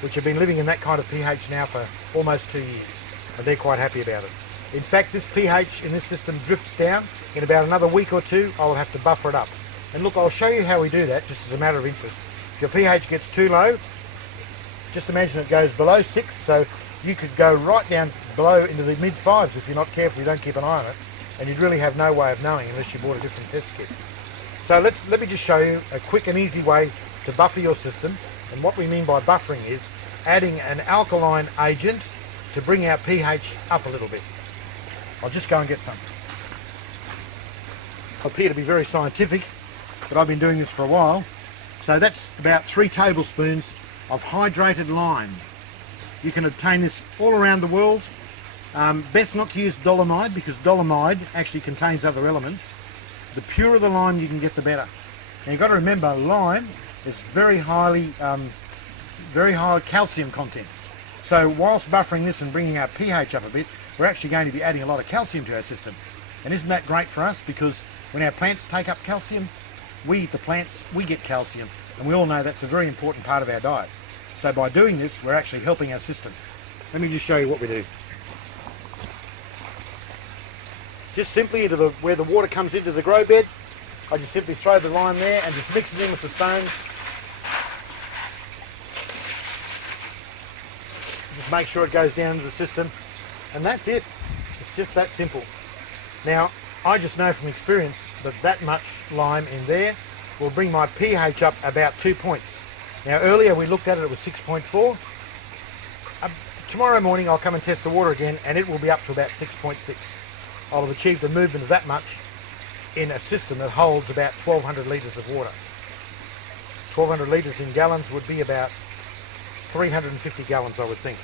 which have been living in that kind of pH now for almost 2 years, and they're quite happy about it. In fact, this pH in this system drifts down. In about another week or two, I'll have to buffer it up. And look, I'll show you how we do that, just as a matter of interest. If your pH gets too low, just imagine it goes below 6, so you could go right down below into the mid-5s if you're not careful, you don't keep an eye on it, and you'd really have no way of knowing unless you bought a different test kit. So let me just show you a quick and easy way to buffer your system. And what we mean by buffering is adding an alkaline agent to bring our pH up a little bit. I'll just go and get some. I appear to be very scientific, but I've been doing this for a while. So that's about 3 tablespoons of hydrated lime. You can obtain this all around the world. Best not to use dolomite because dolomite actually contains other elements. The purer the lime you can get, the better. Now you've got to remember, lime is very high calcium content. So whilst buffering this and bringing our pH up a bit, we're actually going to be adding a lot of calcium to our system. And isn't that great for us? Because when our plants take up calcium, the plants, we get calcium. And we all know that's a very important part of our diet. So by doing this, we're actually helping our system. Let me just show you what we do. Just simply into where the water comes into the grow bed, I just simply throw the lime there and just mix it in with the stones. Just make sure it goes down into the system, and that's it. It's just that simple. Now, I just know from experience that that much lime in there will bring my pH up about 2 points. Now, earlier we looked at it, it was 6.4. Tomorrow morning I'll come and test the water again, and it will be up to about 6.6. I'll have achieved a movement of that much in a system that holds about 1,200 litres of water. 1,200 litres in gallons would be about 350 gallons, I would think.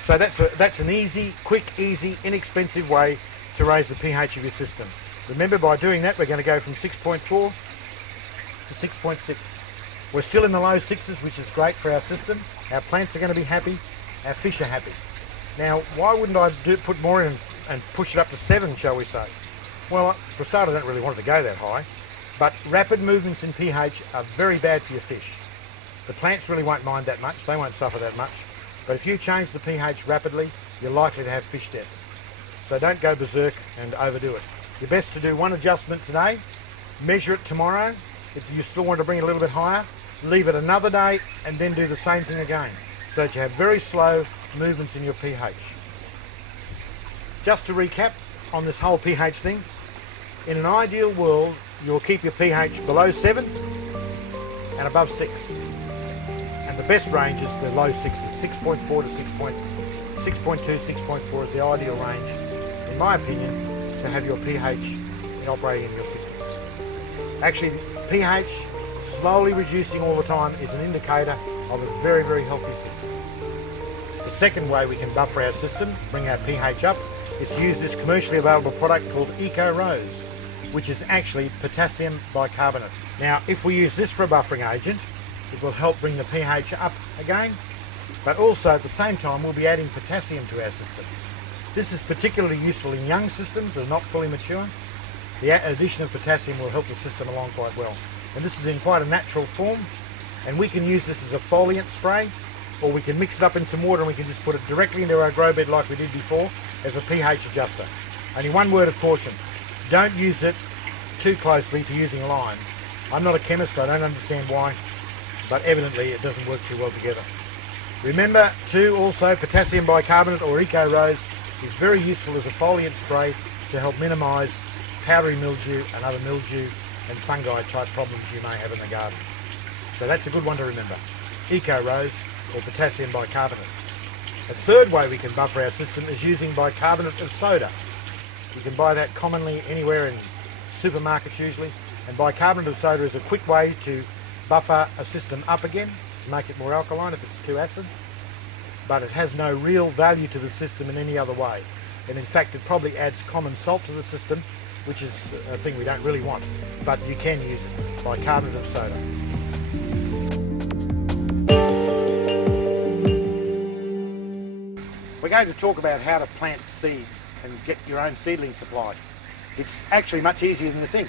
So that's an easy, quick, easy, inexpensive way to raise the pH of your system. Remember, by doing that, we're going to go from 6.4 to 6.6. We're still in the low 6s, which is great for our system. Our plants are going to be happy, our fish are happy. Now, why wouldn't I put more in and push it up to 7, shall we say? Well, for a start, I don't really want it to go that high, but rapid movements in pH are very bad for your fish. The plants really won't mind that much, they won't suffer that much, But if you change the pH rapidly, you're likely to have fish deaths. So don't go berserk and overdo it. You're best to do one adjustment today, measure it tomorrow. If you still want to bring it a little bit higher, leave it another day and then do the same thing again, so that you have very slow movements in your pH. Just to recap on this whole pH thing, in an ideal world, you'll keep your pH below 7 and above 6. And the best range is the low 6s, 6.4 to 6.2, 6.4 is the ideal range, in my opinion, to have your pH operating in your systems. Actually, pH slowly reducing all the time is an indicator of a very, very healthy system. The second way we can buffer our system, bring our pH up, is to use this commercially available product called Eco Rose, which is actually potassium bicarbonate. Now, if we use this for a buffering agent, it will help bring the pH up again, but also at the same time we'll be adding potassium to our system. This is particularly useful in young systems that are not fully mature. The addition of potassium will help the system along quite well. And this is in quite a natural form, and we can use this as a foliant spray, or we can mix it up in some water and we can just put it directly into our grow bed like we did before as a pH adjuster. Only one word of caution, don't use it too closely to using lime. I'm not a chemist, I don't understand why, but evidently it doesn't work too well together. Remember too, also potassium bicarbonate or Eco Rose is very useful as a foliant spray to help minimise powdery mildew and other mildew and fungi type problems you may have in the garden. So that's a good one to remember. Eco Rose or potassium bicarbonate. A third way we can buffer our system is using bicarbonate of soda. You can buy that commonly anywhere in supermarkets usually, and bicarbonate of soda is a quick way to buffer a system up again to make it more alkaline if it's too acid, but it has no real value to the system in any other way. And in fact it probably adds common salt to the system, which is a thing we don't really want, but you can use it, bicarbonate of soda. We're going to talk about how to plant seeds and get your own seedling supply. It's actually much easier than you think.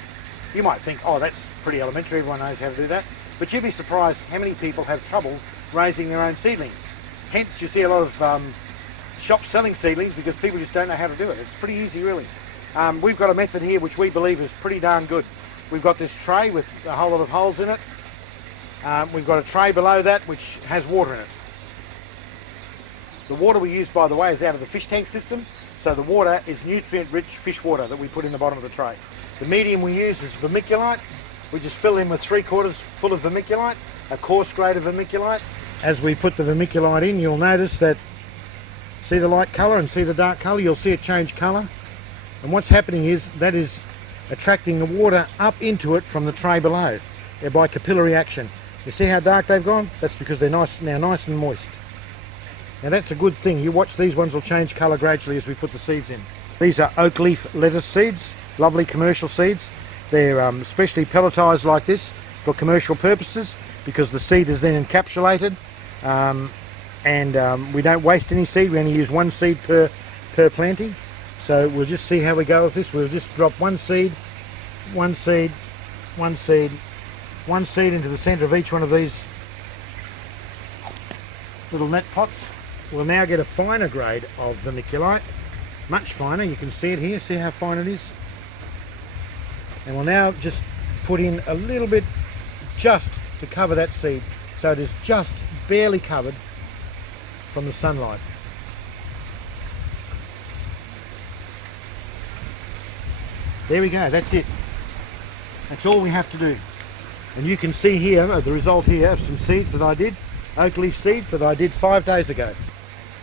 You might think, oh, that's pretty elementary, everyone knows how to do that, but you'd be surprised how many people have trouble raising their own seedlings. Hence you see a lot of shops selling seedlings because people just don't know how to do it. It's pretty easy really. We've got a method here which we believe is pretty darn good. We've got this tray with a whole lot of holes in it. We've got a tray below that which has water in it. The water we use, by the way, is out of the fish tank system, so the water is nutrient-rich fish water that we put in the bottom of the tray. The medium we use is vermiculite. We just fill in with 3/4 full of vermiculite, a coarse grade of vermiculite. As we put the vermiculite in, you'll notice that, see the light colour and see the dark colour, you'll see it change colour. And what's happening is that is attracting the water up into it from the tray below by capillary action. You see how dark they've gone? That's because they're now nice and moist. Now that's a good thing. You watch, these ones will change colour gradually as we put the seeds in. These are oak leaf lettuce seeds, lovely commercial seeds. They're specially pelletised like this for commercial purposes because the seed is then encapsulated, and we don't waste any seed. We only use one seed per planting. So we'll just see how we go with this. We'll just drop one seed, one seed, one seed, one seed into the centre of each one of these little net pots. We'll now get a finer grade of vermiculite, much finer. You can see it here, see how fine it is. And we'll now just put in a little bit just to cover that seed, so it is just barely covered from the sunlight. There we go, that's it. That's all we have to do. And you can see here the result here of some seeds that I did, oak leaf seeds that I did 5 days ago.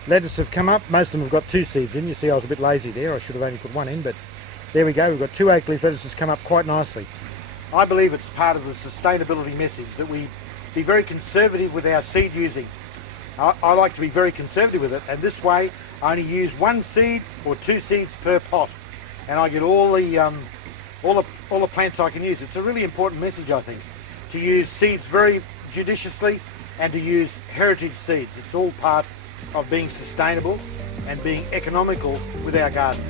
Lettuce have come up, most of them have got 2 seeds in. You see I was a bit lazy there, I should have only put 1 in, but there we go, we've got 2 oak leaf lettuces come up quite nicely. I believe it's part of the sustainability message that we be very conservative with our seed using. I like to be very conservative with it, and this way I only use 1 seed or 2 seeds per pot, and I get all the plants I can use. It's a really important message, I think, to use seeds very judiciously and to use heritage seeds. It's all part of being sustainable and being economical with our garden.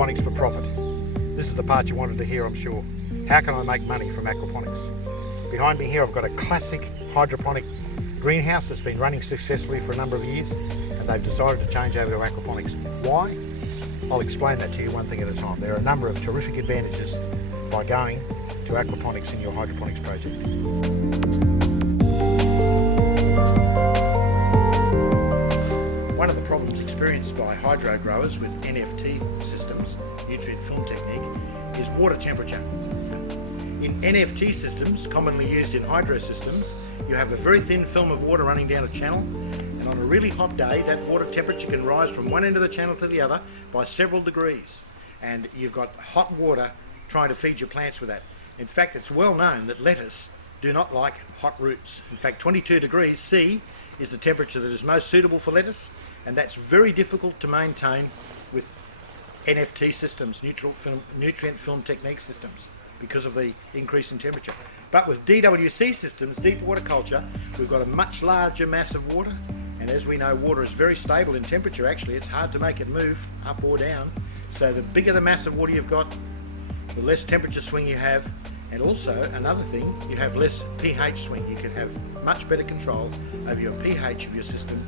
aquaponics for profit. This is the part you wanted to hear, I'm sure. How can I make money from aquaponics? Behind me here I've got a classic hydroponic greenhouse that's been running successfully for a number of years, and they've decided to change over to aquaponics. Why? I'll explain that to you one thing at a time. There are a number of terrific advantages by going to aquaponics in your hydroponics project. One of the problems experienced by hydro growers with NFT systems, nutrient film technique, is water temperature. In NFT systems, commonly used in hydro systems, you have a very thin film of water running down a channel, and on a really hot day that water temperature can rise from one end of the channel to the other by several degrees, and you've got hot water trying to feed your plants with that. In fact, it's well known that lettuce do not like hot roots. In fact, 22 degrees C is the temperature that is most suitable for lettuce, and that's very difficult to maintain with NFT systems, nutrient film technique systems, because of the increase in temperature. But with DWC systems, deep water culture, we've got a much larger mass of water, and as we know, water is very stable in temperature. Actually, it's hard to make it move up or down. So the bigger the mass of water you've got, the less temperature swing you have, and also another thing, you have less pH swing. You can have much better control over your pH of your system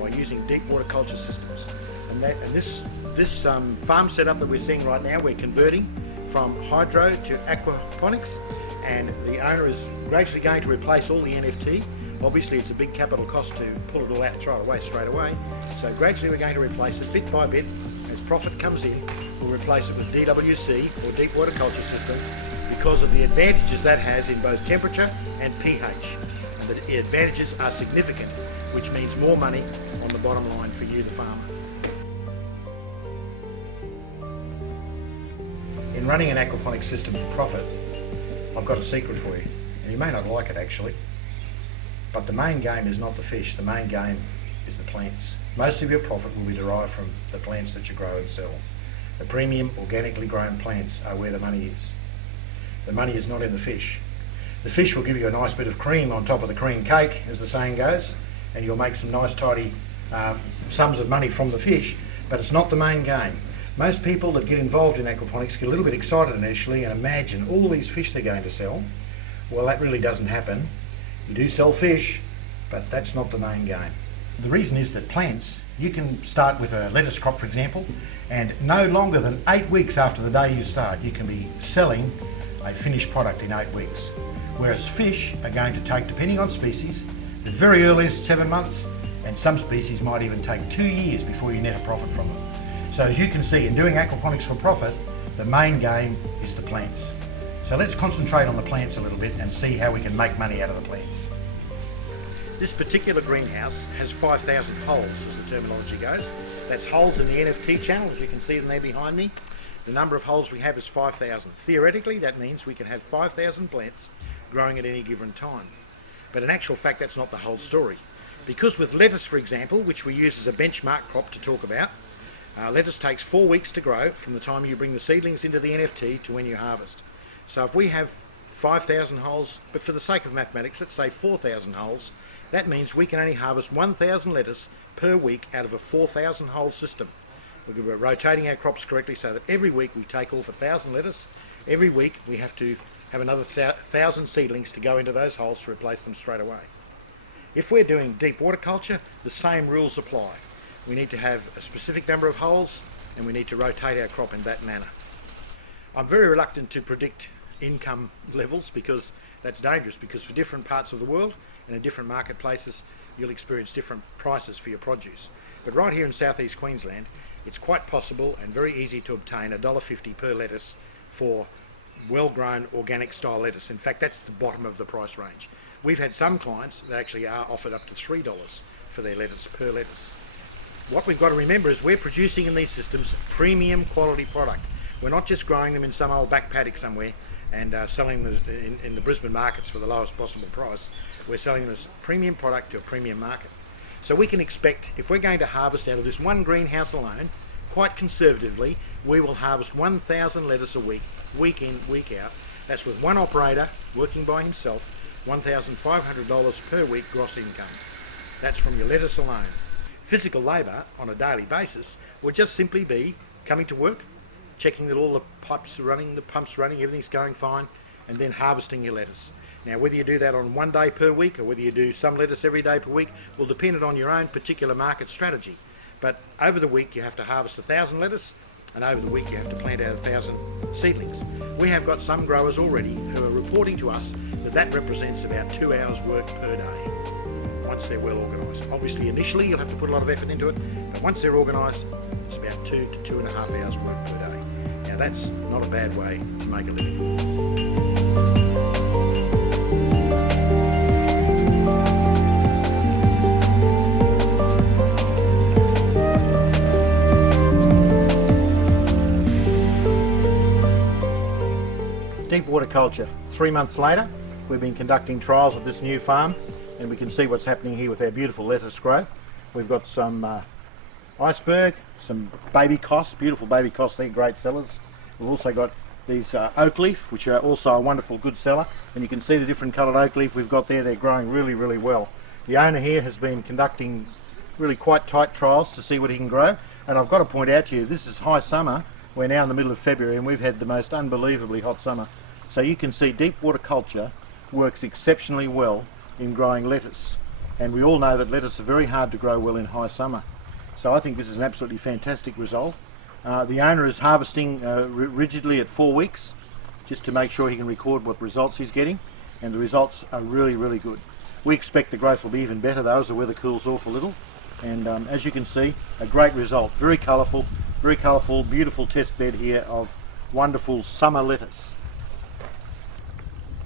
by using deep water culture systems. And this farm setup that we're seeing right now, we're converting from hydro to aquaponics, and the owner is gradually going to replace all the NFT. Obviously it's a big capital cost to pull it all out and throw it away straight away, so gradually we're going to replace it bit by bit. As profit comes in, we'll replace it with DWC, or deep water culture system, because of the advantages that has in both temperature and pH. And the advantages are significant, which means more money on the bottom line for you, the farmer. In running an aquaponics system for profit, I've got a secret for you, and you may not like it actually, but the main game is not the fish, the main game is the plants. Most of your profit will be derived from the plants that you grow and sell. The premium organically grown plants are where the money is. The money is not in the fish. The fish will give you a nice bit of cream on top of the cream cake, as the saying goes, and you'll make some nice tidy sums of money from the fish, but it's not the main game. Most people that get involved in aquaponics get a little bit excited initially and imagine all these fish they're going to sell. Well, that really doesn't happen. You do sell fish, but that's not the main game. The reason is that plants, you can start with a lettuce crop, for example, and no longer than 8 weeks after the day you start, you can be selling a finished product in 8 weeks. Whereas fish are going to take, depending on species, the very earliest 7 months, and some species might even take 2 years before you net a profit from them. So as you can see, in doing aquaponics for profit, the main game is the plants. So let's concentrate on the plants a little bit and see how we can make money out of the plants. This particular greenhouse has 5,000 holes, as the terminology goes. That's holes in the NFT channel, as you can see them there behind me. The number of holes we have is 5,000. Theoretically, that means we can have 5,000 plants growing at any given time. But in actual fact, that's not the whole story. Because with lettuce, for example, which we use as a benchmark crop to talk about, lettuce takes 4 weeks to grow from the time you bring the seedlings into the NFT to when you harvest. So if we have 5,000 holes, but for the sake of mathematics, let's say 4,000 holes, that means we can only harvest 1,000 lettuce per week out of a 4,000 hole system. We're rotating our crops correctly so that every week we take off 1,000 lettuce. Every week we have to have another 1,000 seedlings to go into those holes to replace them straight away. If we're doing deep water culture, the same rules apply. We need to have a specific number of holes, and we need to rotate our crop in that manner. I'm very reluctant to predict income levels because that's dangerous, because for different parts of the world and in different marketplaces you'll experience different prices for your produce. But right here in southeast Queensland, it's quite possible and very easy to obtain $1.50 per lettuce for well-grown organic style lettuce. In fact, that's the bottom of the price range. We've had some clients that actually are offered up to $3 for their lettuce per lettuce. What we've got to remember is we're producing in these systems premium quality product. We're not just growing them in some old back paddock somewhere and selling them in the Brisbane markets for the lowest possible price. We're selling them as premium product to a premium market. So we can expect, if we're going to harvest out of this one greenhouse alone, quite conservatively, we will harvest 1,000 lettuce a week, week in, week out. That's with one operator working by himself, $1,500 per week gross income. That's from your lettuce alone. Physical labour on a daily basis would just simply be coming to work, checking that all the pipes are running, the pump's running, everything's going fine, and then harvesting your lettuce. Now whether you do that on 1 day per week or whether you do some lettuce every day per week will depend on your own particular market strategy. But over the week you have to harvest 1,000 lettuce, and over the week you have to plant out 1,000 seedlings. We have got some growers already who are reporting to us that that represents about 2 hours work per day once they're well organised. Obviously initially you'll have to put a lot of effort into it, but once they're organised it's about 2 to 2.5 hours work per day. Now that's not a bad way to make a living. Deep water culture. 3 months later, we've been conducting trials at this new farm, and we can see what's happening here with our beautiful lettuce growth. We've got some iceberg, some baby cos, beautiful baby cos, they're great sellers. We've also got these oak leaf, which are also a wonderful good seller, and you can see the different coloured oak leaf we've got there. They're growing really, really well. The owner here has been conducting really quite tight trials to see what he can grow, and I've got to point out to you, this is high summer. We're now in the middle of February and we've had the most unbelievably hot summer. So you can see deep water culture works exceptionally well in growing lettuce. And we all know that lettuce are very hard to grow well in high summer. So I think this is an absolutely fantastic result. The owner is harvesting rigidly at 4 weeks, just to make sure he can record what results he's getting. And the results are really, really good. We expect the growth will be even better though as the weather cools off a little. And as you can see, a great result. Very colourful, beautiful test bed here of wonderful summer lettuce.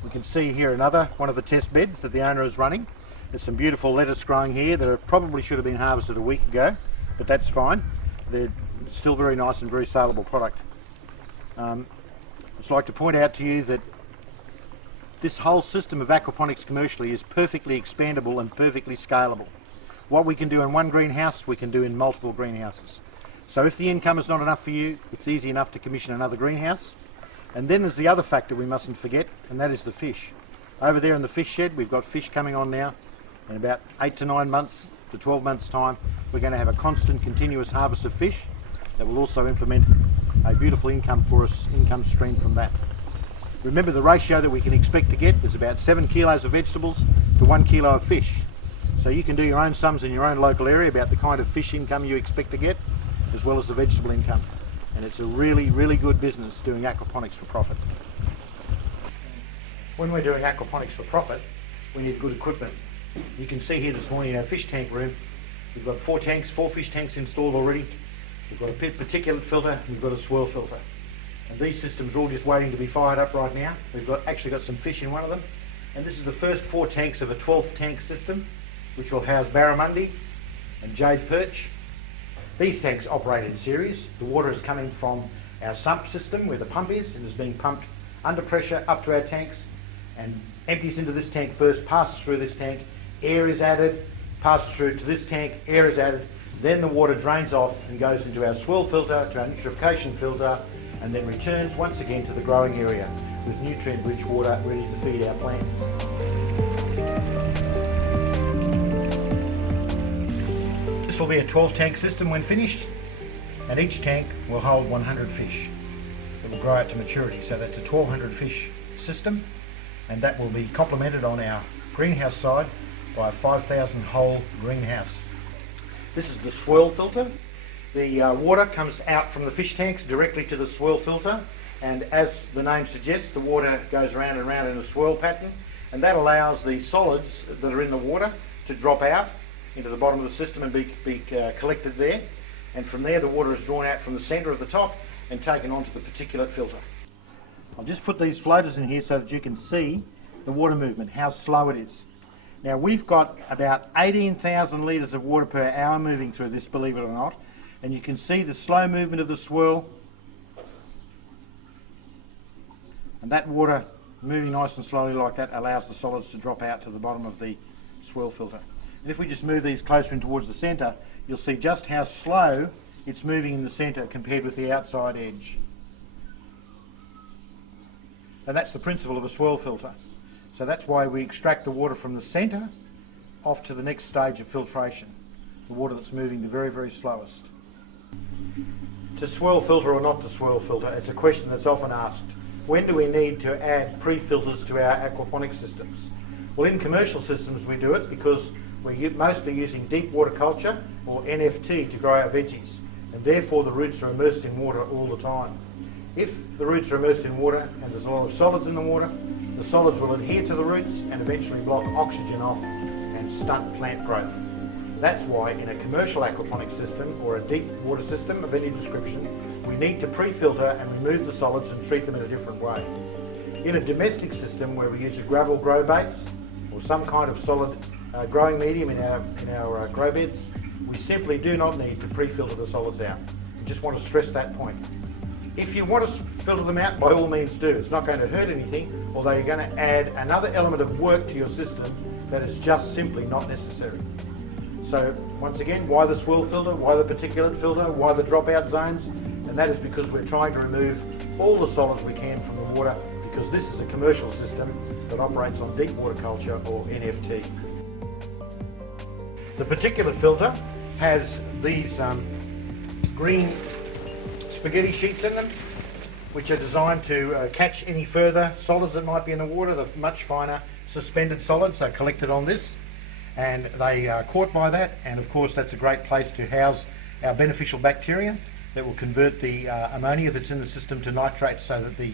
We can see here another one of the test beds that the owner is running. There's some beautiful lettuce growing here that probably should have been harvested a week ago, but that's fine. They're still very nice and very saleable product. I'd just like to point out to you that this whole system of aquaponics commercially is perfectly expandable and perfectly scalable. What we can do in one greenhouse, we can do in multiple greenhouses. So if the income is not enough for you, it's easy enough to commission another greenhouse. And then there's the other factor we mustn't forget, and that is the fish. Over there in the fish shed, we've got fish coming on now. In about 8 to 9 months to 12 months time, we're going to have a constant, continuous harvest of fish that will also implement a beautiful income stream from that. Remember, the ratio that we can expect to get is about 7 kilos of vegetables to 1 kilo of fish. So you can do your own sums in your own local area about the kind of fish income you expect to get, as well as the vegetable income. And it's a really, really good business doing aquaponics for profit. When we're doing aquaponics for profit, we need good equipment. You can see here this morning in our fish tank room, we've got 4 fish tanks installed already. We've got a particulate filter, and we've got a swirl filter. And these systems are all just waiting to be fired up right now. We've actually got some fish in one of them. And this is the first 4 tanks of a 12 tank system, which will house barramundi and jade perch. These tanks operate in series. The water is coming from our sump system where the pump is, and is being pumped under pressure up to our tanks and empties into this tank first, passes through this tank, air is added, passes through to this tank, air is added, then the water drains off and goes into our swirl filter, to our nitrification filter, and then returns once again to the growing area with nutrient-rich water ready to feed our plants. This will be a 12 tank system when finished, and each tank will hold 100 fish. It will grow out to maturity, so that's a 1200 fish system, and that will be complemented on our greenhouse side by a 5,000 hole greenhouse. This is the swirl filter. The water comes out from the fish tanks directly to the swirl filter, and as the name suggests, the water goes around and around in a swirl pattern, and that allows the solids that are in the water to drop out into the bottom of the system and be collected there, and from there the water is drawn out from the centre of the top and taken onto the particulate filter. I'll just put these floaters in here so that you can see the water movement, how slow it is. Now we've got about 18,000 litres of water per hour moving through this, believe it or not, and you can see the slow movement of the swirl, and that water moving nice and slowly like that allows the solids to drop out to the bottom of the swirl filter. And if we just move these closer in towards the centre, you'll see just how slow it's moving in the centre compared with the outside edge. And that's the principle of a swirl filter. So that's why we extract the water from the centre off to the next stage of filtration, the water that's moving the very, very slowest. To swirl filter or not to swirl filter, it's a question that's often asked. When do we need to add pre-filters to our aquaponics systems? Well, in commercial systems we do it because we're mostly using deep water culture or NFT to grow our veggies, and therefore the roots are immersed in water all the time. If the roots are immersed in water and there's a lot of solids in the water, the solids will adhere to the roots and eventually block oxygen off and stunt plant growth. That's why in a commercial aquaponics system or a deep water system of any description, we need to pre-filter and remove the solids and treat them in a different way. In a domestic system where we use a gravel grow base or some kind of solid growing medium in our grow beds, we simply do not need to pre-filter the solids out. I just want to stress that point. If you want to filter them out, by all means do. It's not going to hurt anything, although you're going to add another element of work to your system that is just simply not necessary. So once again, why the swirl filter, why the particulate filter, why the dropout zones? And that is because we're trying to remove all the solids we can from the water, because this is a commercial system that operates on deep water culture or NFT. The particulate filter has these green spaghetti sheets in them, which are designed to catch any further solids that might be in the water. The much finer suspended solids are collected on this, and they are caught by that, and of course that's a great place to house our beneficial bacteria that will convert the ammonia that's in the system to nitrates so that the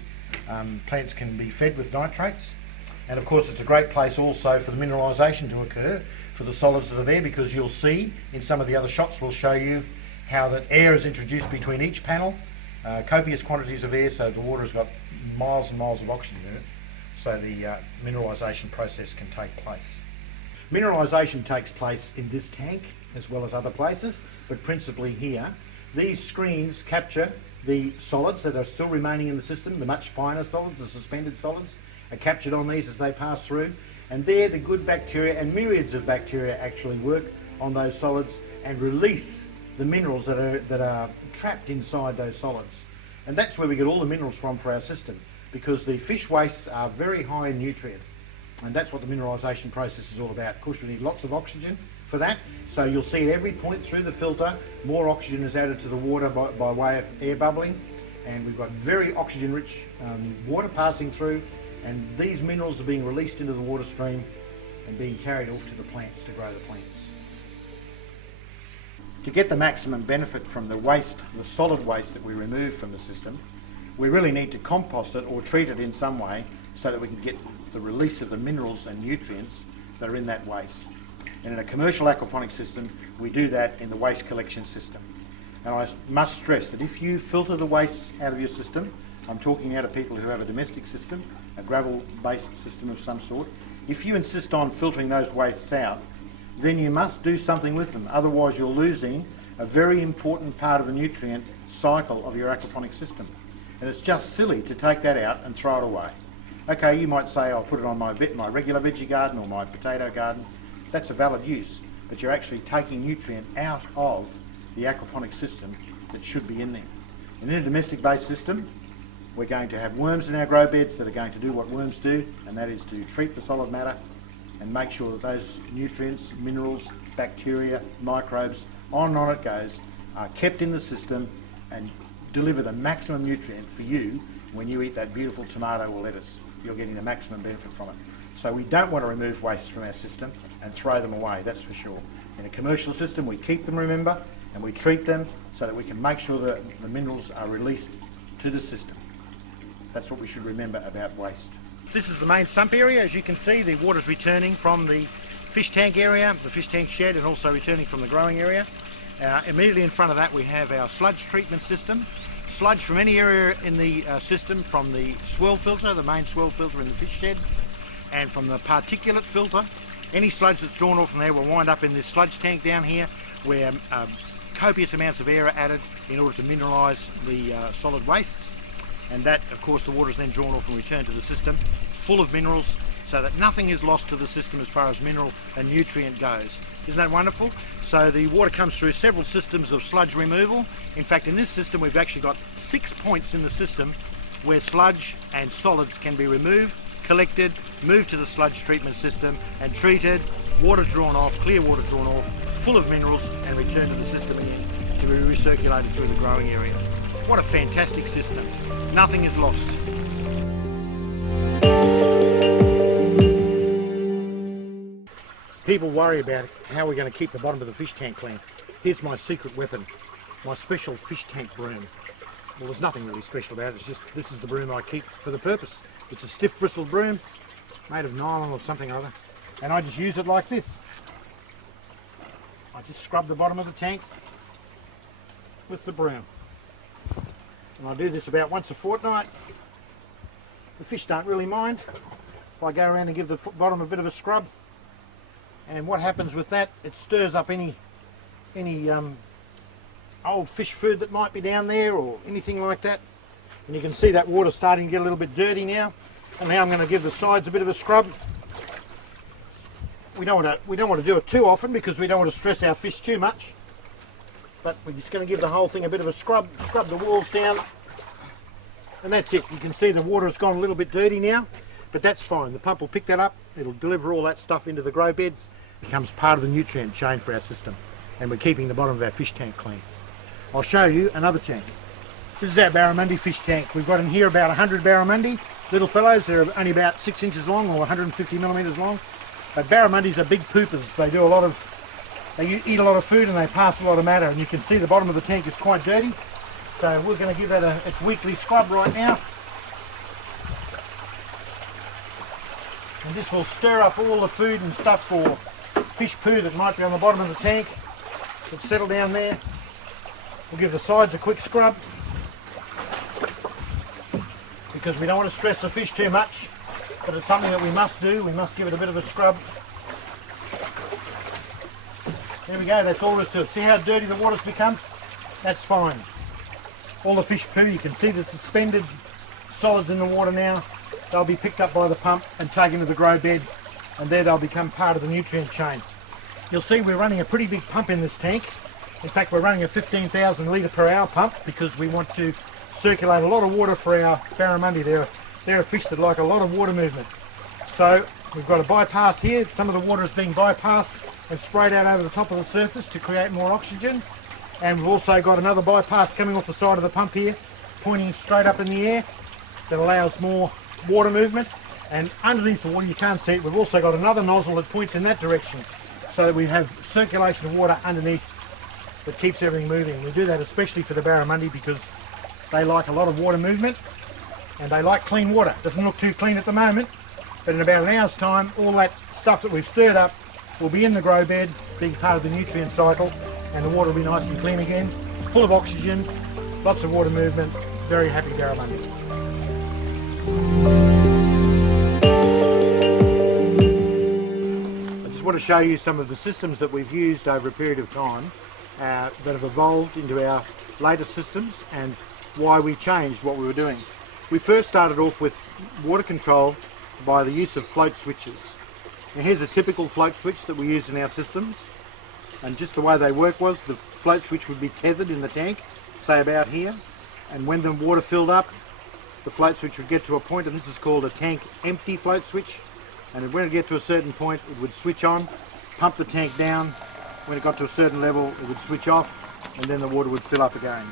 plants can be fed with nitrates. And of course it's a great place also for the mineralisation to occur for the solids that are there, because you'll see in some of the other shots we'll show you how that air is introduced between each panel, copious quantities of air, so the water's got miles and miles of oxygen in it, so the mineralisation process can take place. Mineralisation takes place in this tank as well as other places, but principally here. These screens capture the solids that are still remaining in the system, the much finer solids, the suspended solids, are captured on these as they pass through, and there the good bacteria and myriads of bacteria actually work on those solids and release the minerals that are trapped inside those solids. And that's where we get all the minerals from for our system, because the fish wastes are very high in nutrient, and that's what the mineralisation process is all about. Of course we need lots of oxygen for that, so you'll see at every point through the filter more oxygen is added to the water by way of air bubbling, and we've got very oxygen rich water passing through, and these minerals are being released into the water stream and being carried off to the plants to grow the plants. To get the maximum benefit from the waste, the solid waste that we remove from the system, we really need to compost it or treat it in some way so that we can get the release of the minerals and nutrients that are in that waste. And in a commercial aquaponics system, we do that in the waste collection system. And I must stress that if you filter the waste out of your system, I'm talking out of people who have a domestic system, a gravel-based system of some sort, if you insist on filtering those wastes out, then you must do something with them. Otherwise you're losing a very important part of the nutrient cycle of your aquaponics system. And it's just silly to take that out and throw it away. Okay, you might say I'll put it on my regular veggie garden or my potato garden. That's a valid use, but you're actually taking nutrient out of the aquaponics system that should be in there. And in a domestic based system, we're going to have worms in our grow beds that are going to do what worms do, and that is to treat the solid matter and make sure that those nutrients, minerals, bacteria, microbes, on and on it goes, are kept in the system and deliver the maximum nutrient for you when you eat that beautiful tomato or lettuce. You're getting the maximum benefit from it. So we don't want to remove wastes from our system and throw them away, that's for sure. In a commercial system we keep them, remember, and we treat them so that we can make sure that the minerals are released to the system. That's what we should remember about waste. This is the main sump area. As you can see, the water's returning from the fish tank area, the fish tank shed, and also returning from the growing area. Immediately in front of that we have our sludge treatment system. Sludge from any area in the system, from the swirl filter, the main swirl filter in the fish shed, and from the particulate filter. Any sludge that's drawn off from there will wind up in this sludge tank down here, where copious amounts of air are added in order to mineralise the solid wastes. And that, of course, the water is then drawn off and returned to the system, full of minerals, so that nothing is lost to the system as far as mineral and nutrient goes. Isn't that wonderful? So the water comes through several systems of sludge removal. In fact, in this system we've actually got 6 points in the system where sludge and solids can be removed, collected, moved to the sludge treatment system and treated, water drawn off, clear water drawn off, full of minerals, and returned to the system again to to be recirculated through the growing area. What a fantastic system. Nothing is lost. People worry about how we're going to keep the bottom of the fish tank clean. Here's my secret weapon, my special fish tank broom. Well, there's nothing really special about it, it's just this is the broom I keep for the purpose. It's a stiff bristled broom, made of nylon or something or other, and I just use it like this. I just scrub the bottom of the tank with the broom. And I do this about once a fortnight. The fish don't really mind if I go around and give the bottom a bit of a scrub. And what happens with that, it stirs up any old fish food that might be down there or anything like that. And you can see that water starting to get a little bit dirty now. And now I'm going to give the sides a bit of a scrub. We don't want to do it too often because we don't want to stress our fish too much. But we're just going to give the whole thing a bit of a scrub the walls down. And that's it. You can see the water has gone a little bit dirty now, but that's fine. The pump will pick that up. It'll deliver all that stuff into the grow beds. It becomes part of the nutrient chain for our system. And we're keeping the bottom of our fish tank clean. I'll show you another tank. This is our barramundi fish tank. We've got in here about 100 barramundi, little fellows. They're only about 6 inches long or 150 millimeters long. But barramundis are big poopers. They eat a lot of food and they pass a lot of matter. And you can see the bottom of the tank is quite dirty. So we're going to give that its weekly scrub right now. And this will stir up all the food and stuff for fish poo that might be on the bottom of the tank. It'll settle down there. We'll give the sides a quick scrub because we don't want to stress the fish too much, but it's something that we must do. We must give it a bit of a scrub. There we go, that's all there is to it. See how dirty the water's become? That's fine. All the fish poo, you can see the suspended solids in the water now. They'll be picked up by the pump and taken to the grow bed, and there they'll become part of the nutrient chain. You'll see we're running a pretty big pump in this tank. In fact, we're running a 15,000 litre per hour pump because we want to circulate a lot of water for our barramundi. They're a fish that like a lot of water movement. So we've got a bypass here. Some of the water is being bypassed and sprayed out over the top of the surface to create more oxygen. And we've also got another bypass coming off the side of the pump here, pointing straight up in the air, that allows more water movement. And underneath the water, you can't see it, we've also got another nozzle that points in that direction, so that we have circulation of water underneath that keeps everything moving. We do that especially for the barramundi because they like a lot of water movement and they like clean water. Doesn't look too clean at the moment, but in about an hour's time, all that stuff that we've stirred up will be in the grow bed, being part of the nutrient cycle, and the water will be nice and clean again, full of oxygen, lots of water movement, very happy barramundi. I just want to show you some of the systems that we've used over a period of time that have evolved into our latest systems and why we changed what we were doing. We first started off with water control by the use of float switches. Now here's a typical float switch that we use in our systems, and just the way they work was the float switch would be tethered in the tank, say about here, and when the water filled up, the float switch would get to a point, and this is called a tank empty float switch, and when it get to a certain point it would switch on, pump the tank down. When it got to a certain level it would switch off and then the water would fill up again.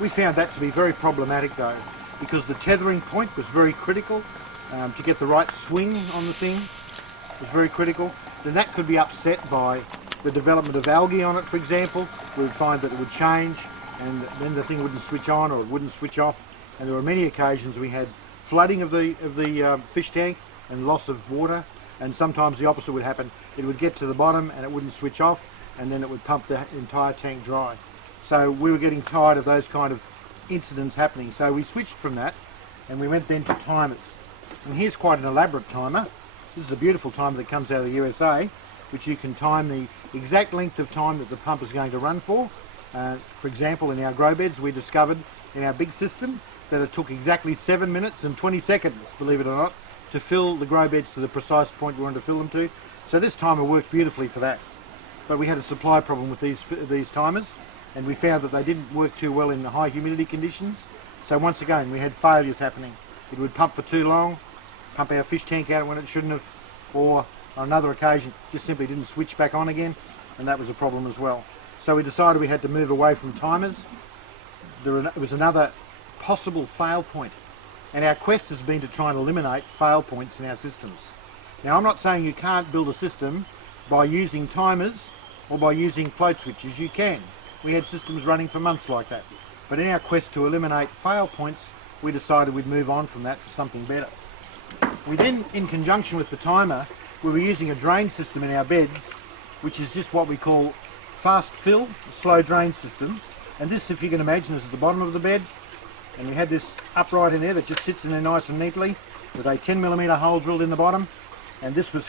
We found that to be very problematic though, because the tethering point was very critical. To get the right swing on the thing was very critical. Then that could be upset by the development of algae on it, for example. We would find that it would change and then the thing wouldn't switch on or it wouldn't switch off, and there were many occasions we had flooding of the fish tank and loss of water, and sometimes the opposite would happen. It would get to the bottom and it wouldn't switch off, and then it would pump the entire tank dry. So we were getting tired of those kind of incidents happening, so we switched from that and we went then to timers. And here's quite an elaborate timer. This is a beautiful timer that comes out of the USA, which you can time the exact length of time that the pump is going to run for. For example, in our grow beds we discovered in our big system that it took exactly 7 minutes and 20 seconds, believe it or not, to fill the grow beds to the precise point we wanted to fill them to. So this timer worked beautifully for that. But we had a supply problem with these timers, and we found that they didn't work too well in the high humidity conditions. So once again we had failures happening. It would pump for too long, pump our fish tank out when it shouldn't have, or on another occasion just simply didn't switch back on again, and that was a problem as well. So we decided we had to move away from timers. It was another possible fail point. And our quest has been to try and eliminate fail points in our systems. Now, I'm not saying you can't build a system by using timers or by using float switches. You can. We had systems running for months like that. But in our quest to eliminate fail points, we decided we'd move on from that to something better. We then, in conjunction with the timer, we were using a drain system in our beds, which is just what we call fast fill, slow drain system. And this, if you can imagine, is at the bottom of the bed. And we had this upright in there that just sits in there nice and neatly with a 10mm hole drilled in the bottom. And this was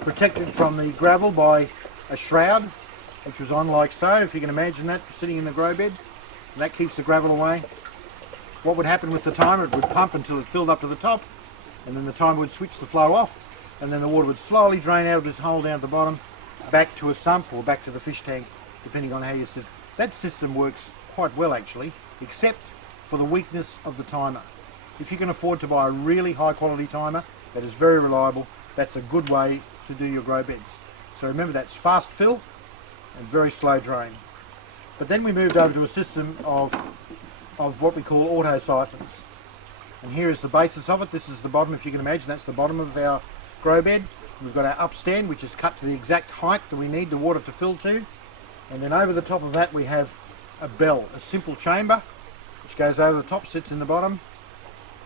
protected from the gravel by a shroud, which was on like so, if you can imagine that, sitting in the grow bed. And that keeps the gravel away. What would happen with the timer, it would pump until it filled up to the top, and then the timer would switch the flow off, and then the water would slowly drain out of this hole down at the bottom, back to a sump or back to the fish tank, depending on how you system. That system works quite well actually, except for the weakness of the timer. If you can afford to buy a really high quality timer that is very reliable, that's a good way to do your grow beds. So remember, that's fast fill and very slow drain. But then we moved over to a system of what we call auto siphons. And here is the basis of it. This is the bottom, if you can imagine, that's the bottom of our grow bed. We've got our upstand, which is cut to the exact height that we need the water to fill to. And then over the top of that we have a bell, a simple chamber, which goes over the top, sits in the bottom.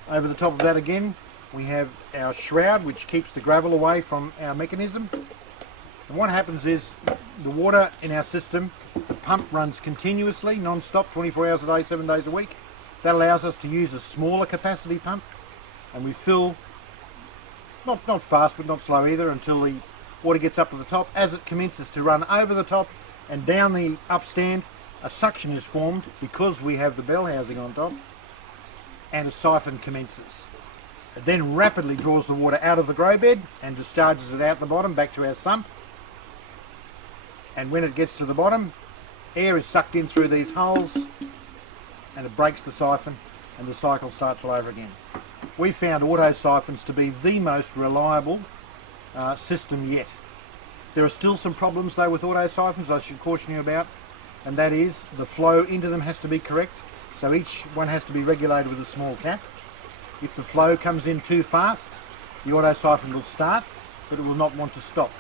Over the top of that again, we have our shroud, which keeps the gravel away from our mechanism. And what happens is the water in our system, the pump runs continuously, non-stop, 24 hours a day, 7 days a week. That allows us to use a smaller capacity pump, and we fill, not fast but not slow either, until the water gets up to the top. As it commences to run over the top and down the upstand, a suction is formed because we have the bell housing on top, and a siphon commences. It then rapidly draws the water out of the grow bed and discharges it out the bottom back to our sump. And when it gets to the bottom, air is sucked in through these holes and it breaks the siphon and the cycle starts all over again. We found auto siphons to be the most reliable system yet. There are still some problems though with auto siphons I should caution you about, and that is the flow into them has to be correct. So each one has to be regulated with a small tap. If the flow comes in too fast, the auto siphon will start, but it will not want to stop.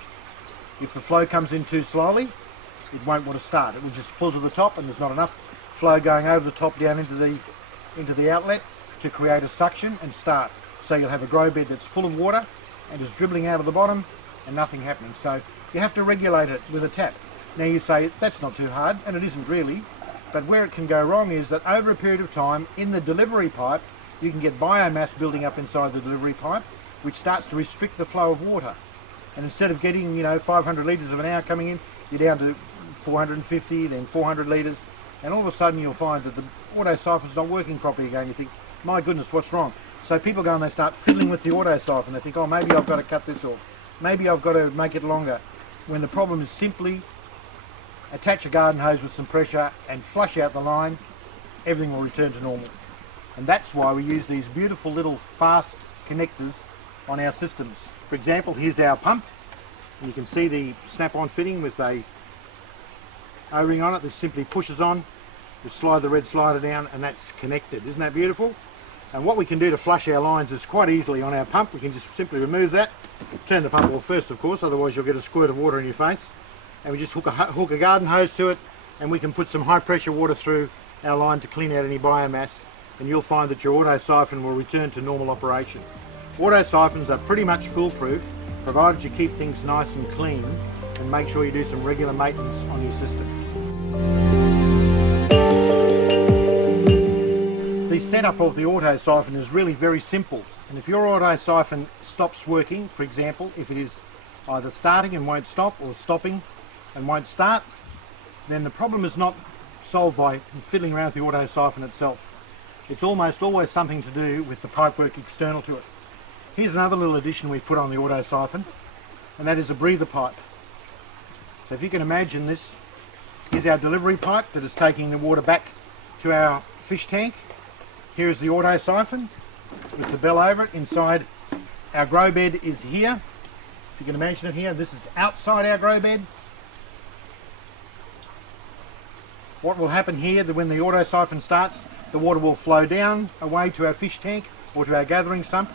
If the flow comes in too slowly, it won't want to start. It will just fill to the top, and there's not enough flow going over the top down into the outlet to create a suction and start. So you'll have a grow bed that's full of water and is dribbling out of the bottom and nothing happening. So you have to regulate it with a tap. Now you say that's not too hard, and it isn't really, but where it can go wrong is that over a period of time in the delivery pipe, you can get biomass building up inside the delivery pipe, which starts to restrict the flow of water. And instead of getting 500 litres of an hour coming in, you're down to 450, then 400 litres, and all of a sudden you'll find that the auto siphon's not working properly again. You think, my goodness, what's wrong? So people go and they start fiddling with the auto siphon. They think, oh, maybe I've got to cut this off. Maybe I've got to make it longer. When the problem is simply attach a garden hose with some pressure and flush out the line, everything will return to normal. And that's why we use these beautiful little fast connectors on our systems. For example, here's our pump. You can see the snap-on fitting with a O-ring on it. This simply pushes on, you slide the red slider down, and that's connected. Isn't that beautiful? And what we can do to flush our lines is quite easily on our pump. We can just simply remove that, turn the pump off first of course, otherwise you'll get a squirt of water in your face. And we just hook a garden hose to it, and we can put some high pressure water through our line to clean out any biomass, and you'll find that your auto siphon will return to normal operation. Auto siphons are pretty much foolproof, provided you keep things nice and clean and make sure you do some regular maintenance on your system. The setup of the auto siphon is really very simple, and if your auto siphon stops working, for example, if it is either starting and won't stop or stopping and won't start, then the problem is not solved by fiddling around with the auto siphon itself. It's almost always something to do with the pipework external to it. Here's another little addition we've put on the auto siphon, and that is a breather pipe. So if you can imagine this, here's our delivery pipe that is taking the water back to our fish tank. Here's the auto siphon with the bell over it. Inside our grow bed is here. If you can imagine it here, this is outside our grow bed. What will happen here, that when the auto siphon starts, the water will flow down away to our fish tank or to our gathering sump.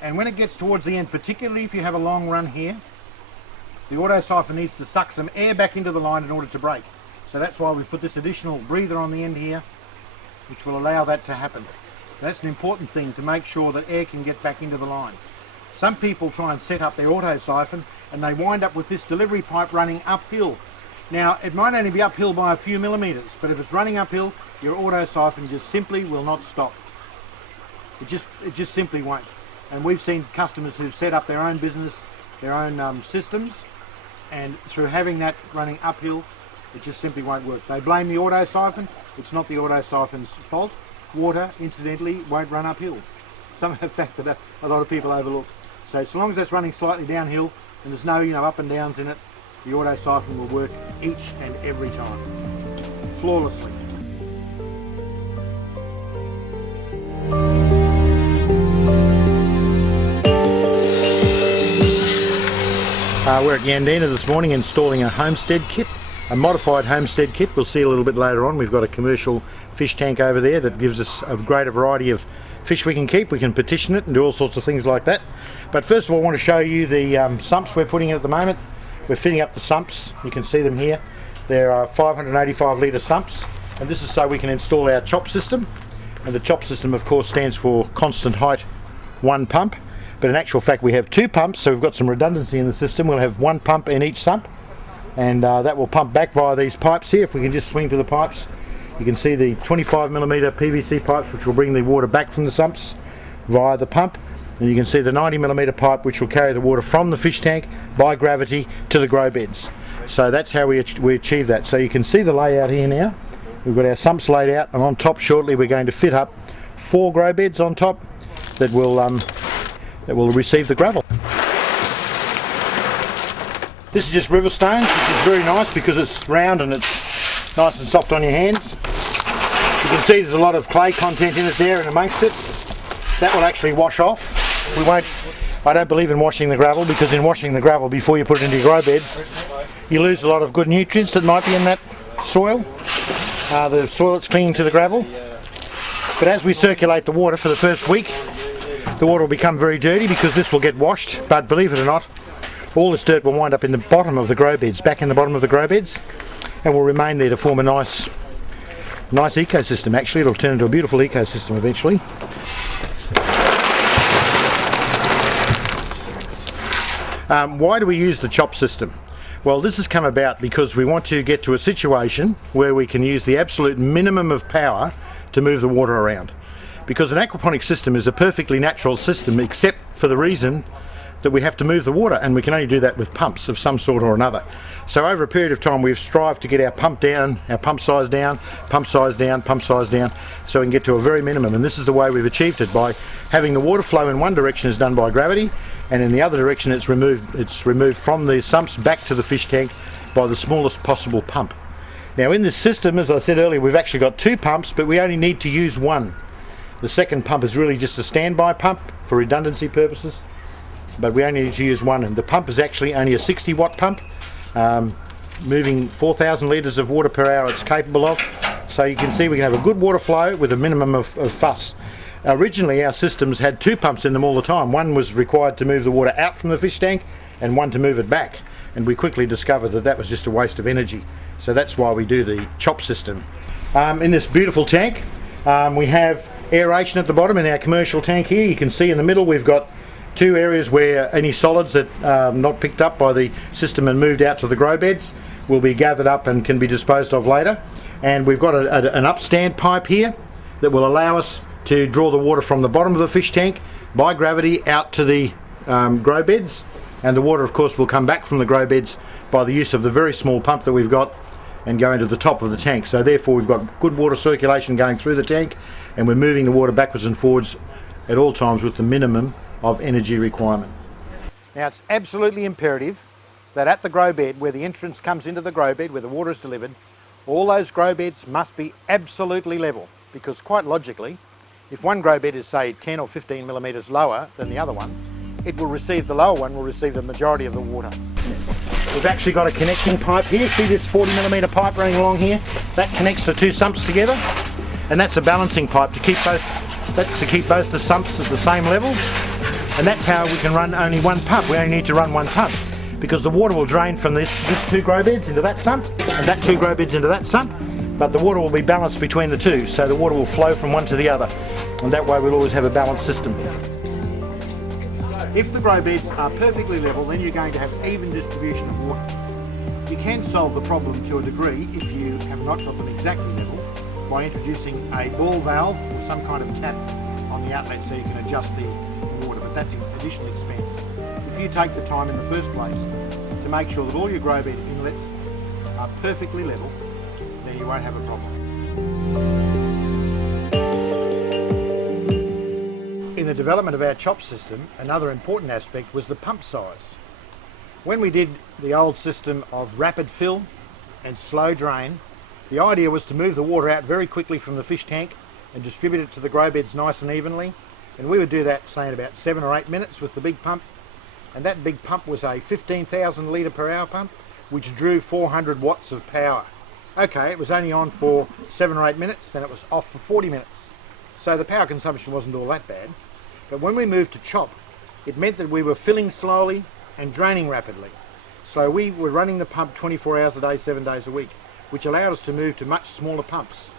And when it gets towards the end, particularly if you have a long run here, the auto siphon needs to suck some air back into the line in order to break. So that's why we've put this additional breather on the end here, which will allow that to happen. That's an important thing, to make sure that air can get back into the line. Some people try and set up their auto siphon and they wind up with this delivery pipe running uphill. Now, it might only be uphill by a few millimetres, but if it's running uphill, your auto siphon just simply will not stop. It just simply won't. And we've seen customers who've set up their own business, their own systems, and through having that running uphill, it just simply won't work. They blame the auto siphon. It's not the auto siphon's fault. Water, incidentally, won't run uphill. Some fact that a lot of people overlook. So so long as that's running slightly downhill and there's no up and downs in it, the auto siphon will work each and every time, flawlessly. We're at Yandina this morning installing a homestead kit, a modified homestead kit. We'll see a little bit later on. We've got a commercial fish tank over there that gives us a greater variety of fish we can keep. We can petition it and do all sorts of things like that. But first of all, I want to show you the sumps we're putting in at the moment. We're fitting up the sumps. You can see them here. They're 585 litre sumps, and this is so we can install our chop system. And the chop system, of course, stands for constant height one pump. But in actual fact, we have two pumps, so we've got some redundancy in the system. We'll have one pump in each sump, and that will pump back via these pipes here. If we can just swing to the pipes, you can see the 25mm PVC pipes, which will bring the water back from the sumps via the pump. And you can see the 90mm pipe, which will carry the water from the fish tank by gravity to the grow beds. So that's how we achieve that. So you can see the layout here now. We've got our sumps laid out, and on top shortly we're going to fit up 4 grow beds on top that will receive the gravel. This is just river stones, which is very nice because it's round and it's nice and soft on your hands. You can see there's a lot of clay content in it there and amongst it. That will actually wash off. I don't believe in washing the gravel, because in washing the gravel before you put it into your grow beds, you lose a lot of good nutrients that might be in that soil. The soil that's clinging to the gravel. But as we circulate the water for the first week, the water will become very dirty because this will get washed. But believe it or not, all this dirt will wind up in the bottom of the grow beds, back in the bottom of the grow beds, and will remain there to form a nice ecosystem. Actually, it'll turn into a beautiful ecosystem eventually. Why do we use the chop system? Well, this has come about because we want to get to a situation where we can use the absolute minimum of power to move the water around. Because an aquaponics system is a perfectly natural system, except for the reason that we have to move the water, and we can only do that with pumps of some sort or another. So over a period of time we've strived to get our pump down, our pump size down, pump size down, pump size down, so we can get to a very minimum. And this is the way we've achieved it, by having the water flow in one direction is done by gravity, and in the other direction it's removed from the sumps back to the fish tank by the smallest possible pump. Now in this system, as I said earlier, we've actually got 2 pumps, but we only need to use one. The second pump is really just a standby pump for redundancy purposes, but we only need to use one, and the pump is actually only a 60 watt pump, moving 4,000 litres of water per hour it's capable of. So you can see we can have a good water flow with a minimum of fuss. Originally our systems had 2 pumps in them all the time. One was required to move the water out from the fish tank and one to move it back, and we quickly discovered that that was just a waste of energy. So that's why we do the chop system. In this beautiful tank we have aeration at the bottom in our commercial tank here. You can see in the middle we've got 2 areas where any solids that are not picked up by the system and moved out to the grow beds will be gathered up and can be disposed of later. And we've got an upstand pipe here that will allow us to draw the water from the bottom of the fish tank by gravity out to the grow beds, and the water of course will come back from the grow beds by the use of the very small pump that we've got and go into the top of the tank. So therefore we've got good water circulation going through the tank, and we're moving the water backwards and forwards at all times with the minimum of energy requirement. Now it's absolutely imperative that at the grow bed, where the entrance comes into the grow bed, where the water is delivered, all those grow beds must be absolutely level, because quite logically, if one grow bed is say 10 or 15 millimetres lower than the other one, it will receive, the lower one will receive the majority of the water. We've actually got a connecting pipe here. See this 40mm pipe running along here? That connects the two sumps together, and that's a balancing pipe to keep both. That's to keep both the sumps at the same level, and that's how we can run only one pump. We only need to run one pump because the water will drain from this two grow beds into that sump, and that two grow beds into that sump. But the water will be balanced between the two, so the water will flow from one to the other, and that way we'll always have a balanced system. If the grow beds are perfectly level, then you're going to have even distribution of water. You can solve the problem to a degree if you have not got them exactly level by introducing a ball valve or some kind of tap on the outlet so you can adjust the water, but that's additional expense. If you take the time in the first place to make sure that all your grow bed inlets are perfectly level, then you won't have a problem. In the development of our chop system, another important aspect was the pump size. When we did the old system of rapid fill and slow drain, the idea was to move the water out very quickly from the fish tank and distribute it to the grow beds nice and evenly. And we would do that, say, in about 7 or 8 minutes with the big pump. And that big pump was a 15,000 litre per hour pump, which drew 400 watts of power. Okay, it was only on for 7 or 8 minutes, then it was off for 40 minutes. So the power consumption wasn't all that bad. But when we moved to chop, it meant that we were filling slowly and draining rapidly. So we were running the pump 24 hours a day, 7 days a week, which allowed us to move to much smaller pumps.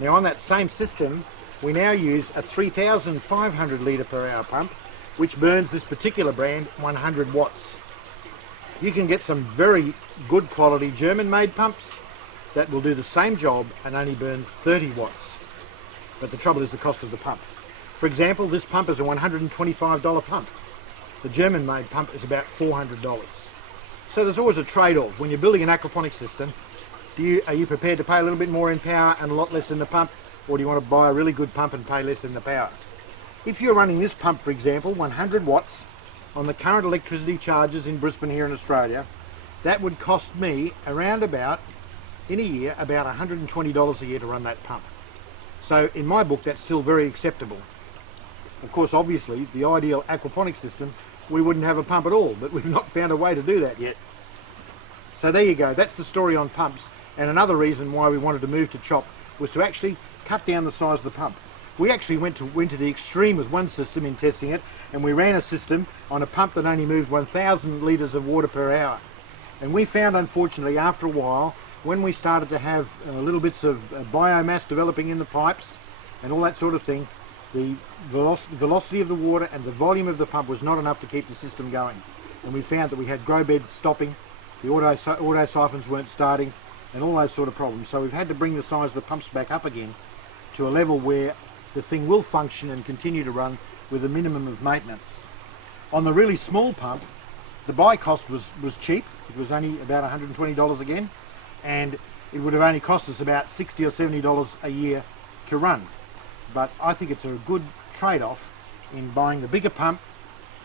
Now on that same system, we now use a 3,500 litre per hour pump, which burns this particular brand 100 watts. You can get some very good quality German-made pumps that will do the same job and only burn 30 watts. But the trouble is the cost of the pump. For example, this pump is a $125 pump. The German-made pump is about $400. So there's always a trade-off. When you're building an aquaponics system, are you prepared to pay a little bit more in power and a lot less in the pump, or do you want to buy a really good pump and pay less in the power? If you're running this pump, for example, 100 watts, on the current electricity charges in Brisbane here in Australia, that would cost me around about, in a year, about $120 a year to run that pump. So in my book, that's still very acceptable. Of course, obviously, the ideal aquaponics system, we wouldn't have a pump at all, but we've not found a way to do that yet. So there you go, that's the story on pumps, and another reason why we wanted to move to chop was to actually cut down the size of the pump. We actually went to the extreme with one system in testing it, and we ran a system on a pump that only moved 1,000 litres of water per hour. And we found, unfortunately, after a while, when we started to have little bits of biomass developing in the pipes and all that sort of thing, the velocity of the water and the volume of the pump was not enough to keep the system going. And we found that we had grow beds stopping, the auto siphons weren't starting, and all those sort of problems. So we've had to bring the size of the pumps back up again to a level where the thing will function and continue to run with a minimum of maintenance. On the really small pump, the buy cost was cheap. It was only about $120 again, and it would have only cost us about $60 or $70 a year to run. But I think it's a good trade-off in buying the bigger pump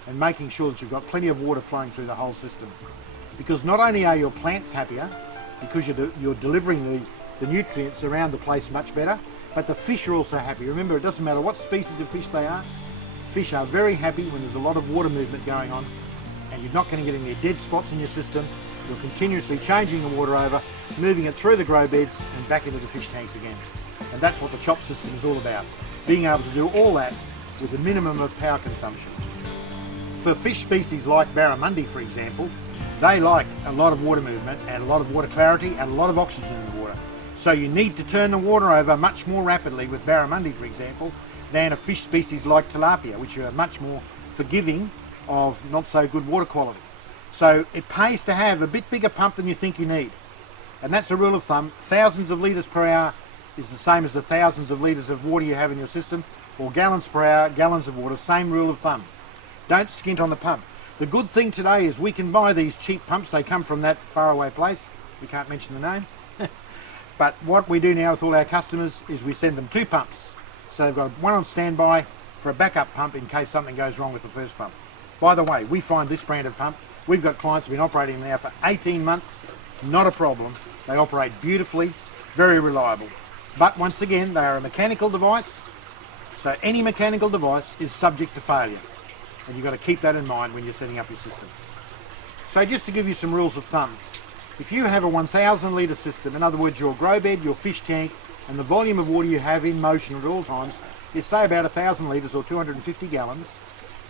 and making sure that you've got plenty of water flowing through the whole system. Because not only are your plants happier, because you're delivering the nutrients around the place much better, but the fish are also happy. Remember, it doesn't matter what species of fish they are. Fish are very happy when there's a lot of water movement going on, and you're not going to get any dead spots in your system. You're continuously changing the water over, moving it through the grow beds and back into the fish tanks again. And that's what the chop system is all about, being able to do all that with a minimum of power consumption. For fish species like barramundi, for example, they like a lot of water movement and a lot of water clarity and a lot of oxygen in the water. So you need to turn the water over much more rapidly with barramundi, for example, than a fish species like tilapia, which are much more forgiving of not so good water quality. So it pays to have a bit bigger pump than you think you need. And that's a rule of thumb. Thousands of litres per hour is the same as the thousands of litres of water you have in your system, or gallons per hour, gallons of water, same rule of thumb. Don't skint on the pump. The good thing today is we can buy these cheap pumps. They come from that faraway place. We can't mention the name. But what we do now with all our customers is we send them 2 pumps. So they've got one on standby for a backup pump in case something goes wrong with the first pump. By the way, we find this brand of pump, we've got clients who've been operating now for 18 months, not a problem. They operate beautifully, very reliable. But once again, they are a mechanical device, so any mechanical device is subject to failure. And you've got to keep that in mind when you're setting up your system. So just to give you some rules of thumb, if you have a 1,000 litre system, in other words your grow bed, your fish tank and the volume of water you have in motion at all times is say about 1,000 litres or 250 gallons,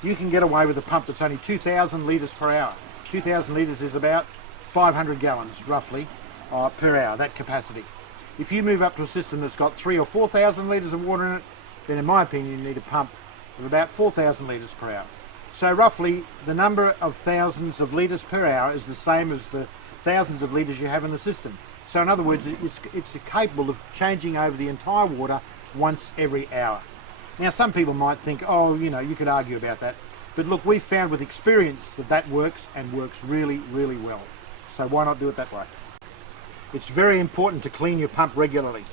you can get away with a pump that's only 2,000 litres per hour. 2,000 litres is about 500 gallons roughly per hour, that capacity. If you move up to a system that's got 3,000 or 4,000 litres of water in it, then in my opinion you need a pump of about 4,000 litres per hour. So roughly the number of thousands of litres per hour is the same as the thousands of litres you have in the system. So in other words, it's capable of changing over the entire water once every hour. Now some people might think, oh, you know, you could argue about that. But look, we've found with experience that that works and works really, really well. So why not do it that way? It's very important to clean your pump regularly.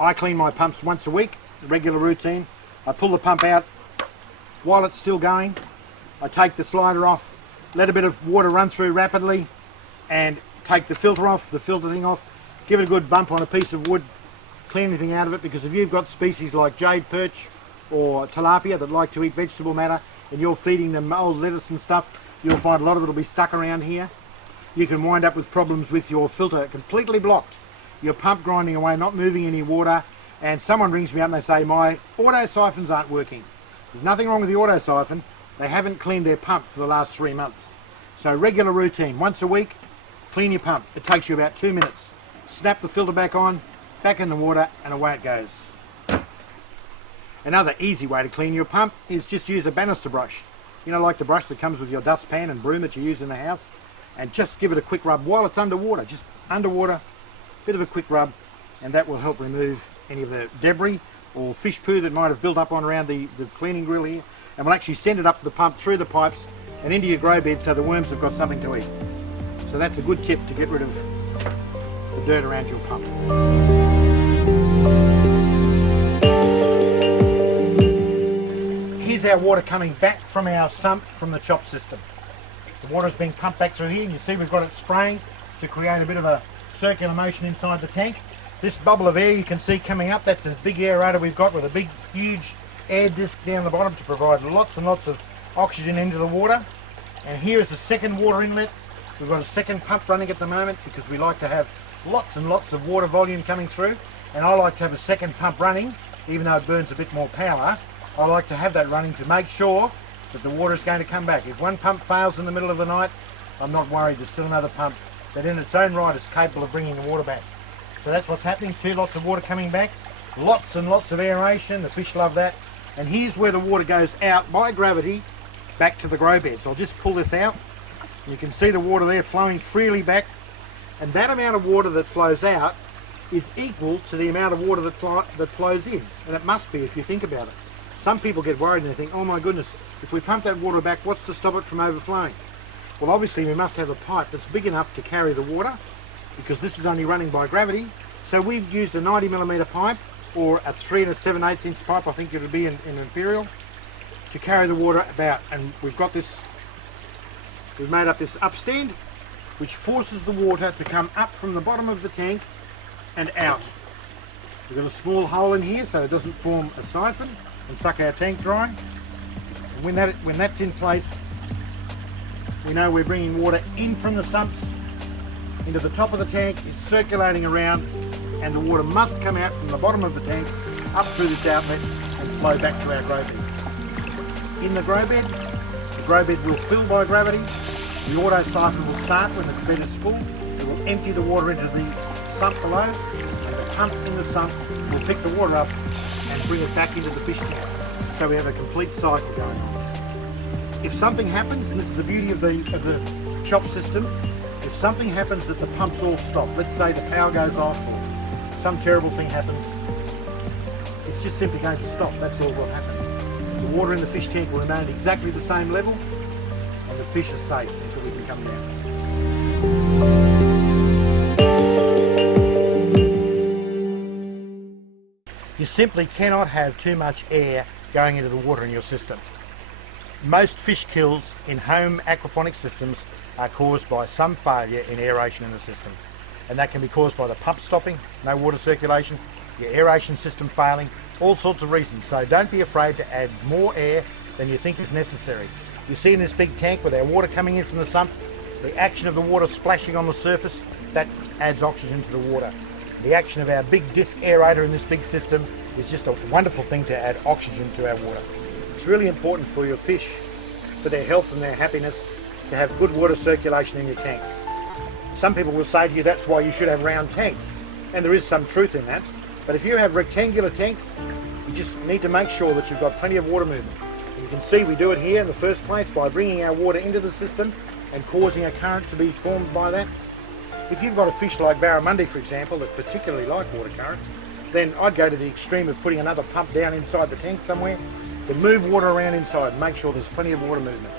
I clean my pumps once a week, regular routine. I pull the pump out while it's still going. I take the slider off, let a bit of water run through rapidly and take the filter off, the filter thing off, give it a good bump on a piece of wood, clean anything out of it, because if you've got species like jade perch or tilapia that like to eat vegetable matter and you're feeding them old lettuce and stuff, you'll find a lot of it will be stuck around here. You can wind up with problems with your filter completely blocked, your pump grinding away, not moving any water, and someone rings me up and they say, my auto siphons aren't working. There's nothing wrong with the auto siphon, they haven't cleaned their pump for the last 3 months. So regular routine, once a week, clean your pump. It takes you about 2 minutes. Snap the filter back on, back in the water, and away it goes. Another easy way to clean your pump is just use a banister brush. You know, like the brush that comes with your dustpan and broom that you use in the house, and just give it a quick rub while it's underwater. Just underwater, bit of a quick rub, and that will help remove any of the debris or fish poo that might have built up on around the cleaning grill here, and will actually send it up the pump through the pipes and into your grow bed so the worms have got something to eat. So that's a good tip to get rid of the dirt around your pump. Here's our water coming back from our sump from the chop system. The water is being pumped back through here, and you see we've got it spraying to create a bit of a circular motion inside the tank. This bubble of air you can see coming up, that's a big aerator we've got with a big, huge air disc down the bottom to provide lots and lots of oxygen into the water. And here is the second water inlet. We've got a second pump running at the moment because we like to have lots and lots of water volume coming through, and I like to have a second pump running, even though it burns a bit more power. I like to have that running to make sure that the water is going to come back. If one pump fails in the middle of the night, I'm not worried, there's still another pump that in its own right is capable of bringing the water back. So that's what's happening, 2 lots of water coming back, lots and lots of aeration, the fish love that. And here's where the water goes out by gravity back to the grow bed. So I'll just pull this out. You can see the water there flowing freely back, and that amount of water that flows out is equal to the amount of water that flows in, and it must be if you think about it. Some people get worried and they think, oh my goodness, if we pump that water back, what's to stop it from overflowing? Well, obviously we must have a pipe that's big enough to carry the water, because this is only running by gravity. So we've used a 90mm pipe, or a 3 7/8 inch pipe, I think it would be in Imperial, to carry the water about. And we've made up this upstand which forces the water to come up from the bottom of the tank and out. We've got a small hole in here so it doesn't form a siphon and suck our tank dry. And when that's in place, we know we're bringing water in from the sumps into the top of the tank. It's circulating around, and the water must come out from the bottom of the tank up through this outlet and flow back to our grow beds. In the grow bed will fill by gravity. The auto siphon will start when the bed is full. It will empty the water into the sump below, and the pump in the sump will pick the water up and bring it back into the fish tank. So we have a complete cycle going on. If something happens, and this is the beauty of the chop system, if something happens that the pumps all stop, let's say the power goes off or some terrible thing happens, it's just simply going to stop. That's all that will happen. The water in the fish tank will remain at exactly the same level, and the fish are safe until we can come down. You simply cannot have too much air going into the water in your system. Most fish kills in home aquaponics systems are caused by some failure in aeration in the system, and that can be caused by the pump stopping, no water circulation, your aeration system failing, all sorts of reasons. So don't be afraid to add more air than you think is necessary. You see in this big tank with our water coming in from the sump, The action of the water splashing on the surface, that adds oxygen to the water. The action of our big disc aerator in this big system is just a wonderful thing to add oxygen to our water. It's really important for your fish, for their health and their happiness, to have good water circulation in your tanks. Some people will say to you that's why you should have round tanks, and there is some truth in that. But if you have rectangular tanks, you just need to make sure that you've got plenty of water movement. And you can see we do it here in the first place by bringing our water into the system and causing a current to be formed by that. If you've got a fish like barramundi, for example, that particularly like water current, then I'd go to the extreme of putting another pump down inside the tank somewhere to move water around inside and make sure there's plenty of water movement.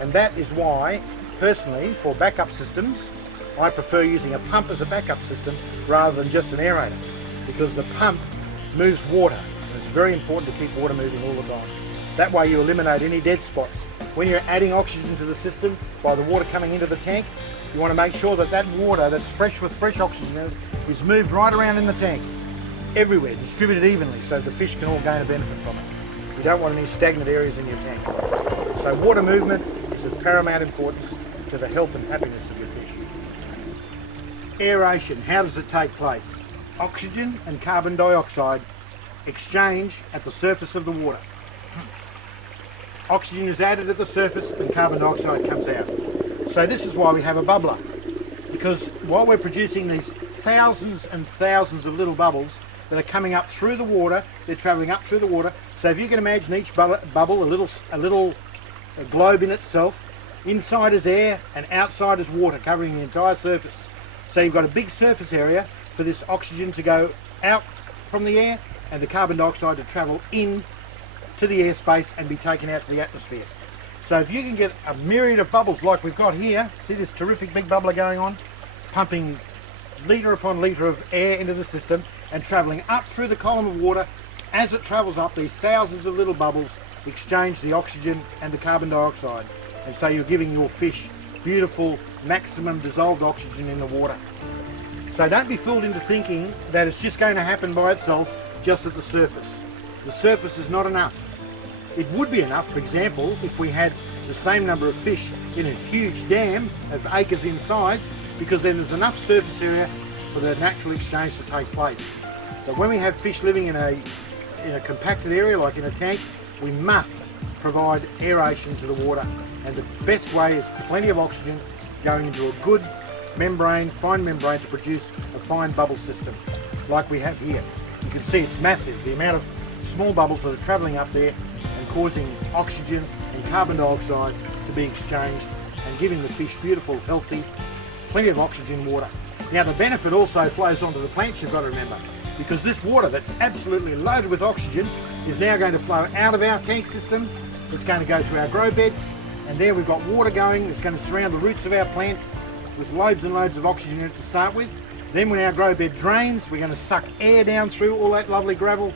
And that is why, personally, for backup systems, I prefer using a pump as a backup system rather than just an aerator, because the pump moves water, and it's very important to keep water moving all the time. That way you eliminate any dead spots. When you're adding oxygen to the system by the water coming into the tank, you want to make sure that that water that's fresh with fresh oxygen is moved right around in the tank, everywhere, distributed evenly, so the fish can all gain a benefit from it. You don't want any stagnant areas in your tank. So water movement is of paramount importance to the health and happiness of your fish. Aeration, how does it take place? Oxygen and carbon dioxide exchange at the surface of the water. Oxygen is added at the surface and carbon dioxide comes out. So this is why we have a bubbler, because while we're producing these thousands and thousands of little bubbles that are coming up through the water, they're travelling up through the water. So if you can imagine each bubble a little globe in itself, inside is air and outside is water covering the entire surface. So you've got a big surface area for this oxygen to go out from the air and the carbon dioxide to travel in to the airspace and be taken out to the atmosphere. So if you can get a myriad of bubbles like we've got here, see this terrific big bubbler going on, pumping litre upon litre of air into the system and travelling up through the column of water. As it travels up, these thousands of little bubbles exchange the oxygen and the carbon dioxide, and so you're giving your fish beautiful maximum dissolved oxygen in the water. So don't be fooled into thinking that it's just going to happen by itself just at the surface. The surface is not enough. It would be enough, for example, if we had the same number of fish in a huge dam of acres in size, because then there's enough surface area for the natural exchange to take place. But when we have fish living in a compacted area, like in a tank, we must provide aeration to the water. And the best way is plenty of oxygen going into a good membrane, fine membrane, to produce a fine bubble system, like we have here. You can see it's massive, the amount of small bubbles that are travelling up there and causing oxygen and carbon dioxide to be exchanged and giving the fish beautiful, healthy, plenty of oxygen water. Now the benefit also flows onto the plants, you've got to remember, because this water that's absolutely loaded with oxygen is now going to flow out of our tank system. It's going to go to our grow beds, and there we've got water going. It's going to surround the roots of our plants with loads and loads of oxygen in it to start with. Then when our grow bed drains, we're going to suck air down through all that lovely gravel,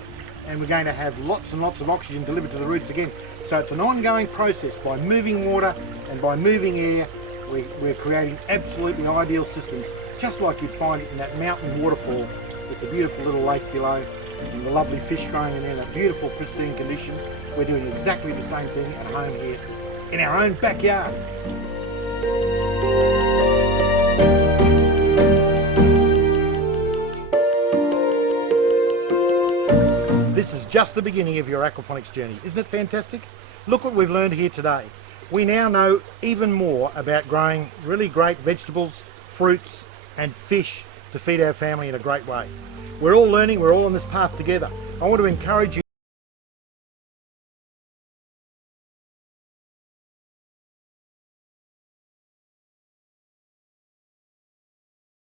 and we're going to have lots and lots of oxygen delivered to the roots again. So it's an ongoing process. By moving water and by moving air, we're creating absolutely ideal systems, just like you'd find in that mountain waterfall with the beautiful little lake below and the lovely fish growing in there in a beautiful pristine condition. We're doing exactly the same thing at home here in our own backyard. This is just the beginning of your aquaponics journey. Isn't it fantastic? Look what we've learned here today. We now know even more about growing really great vegetables, fruits and fish to feed our family in a great way. We're all learning, we're all on this path together. I want to encourage you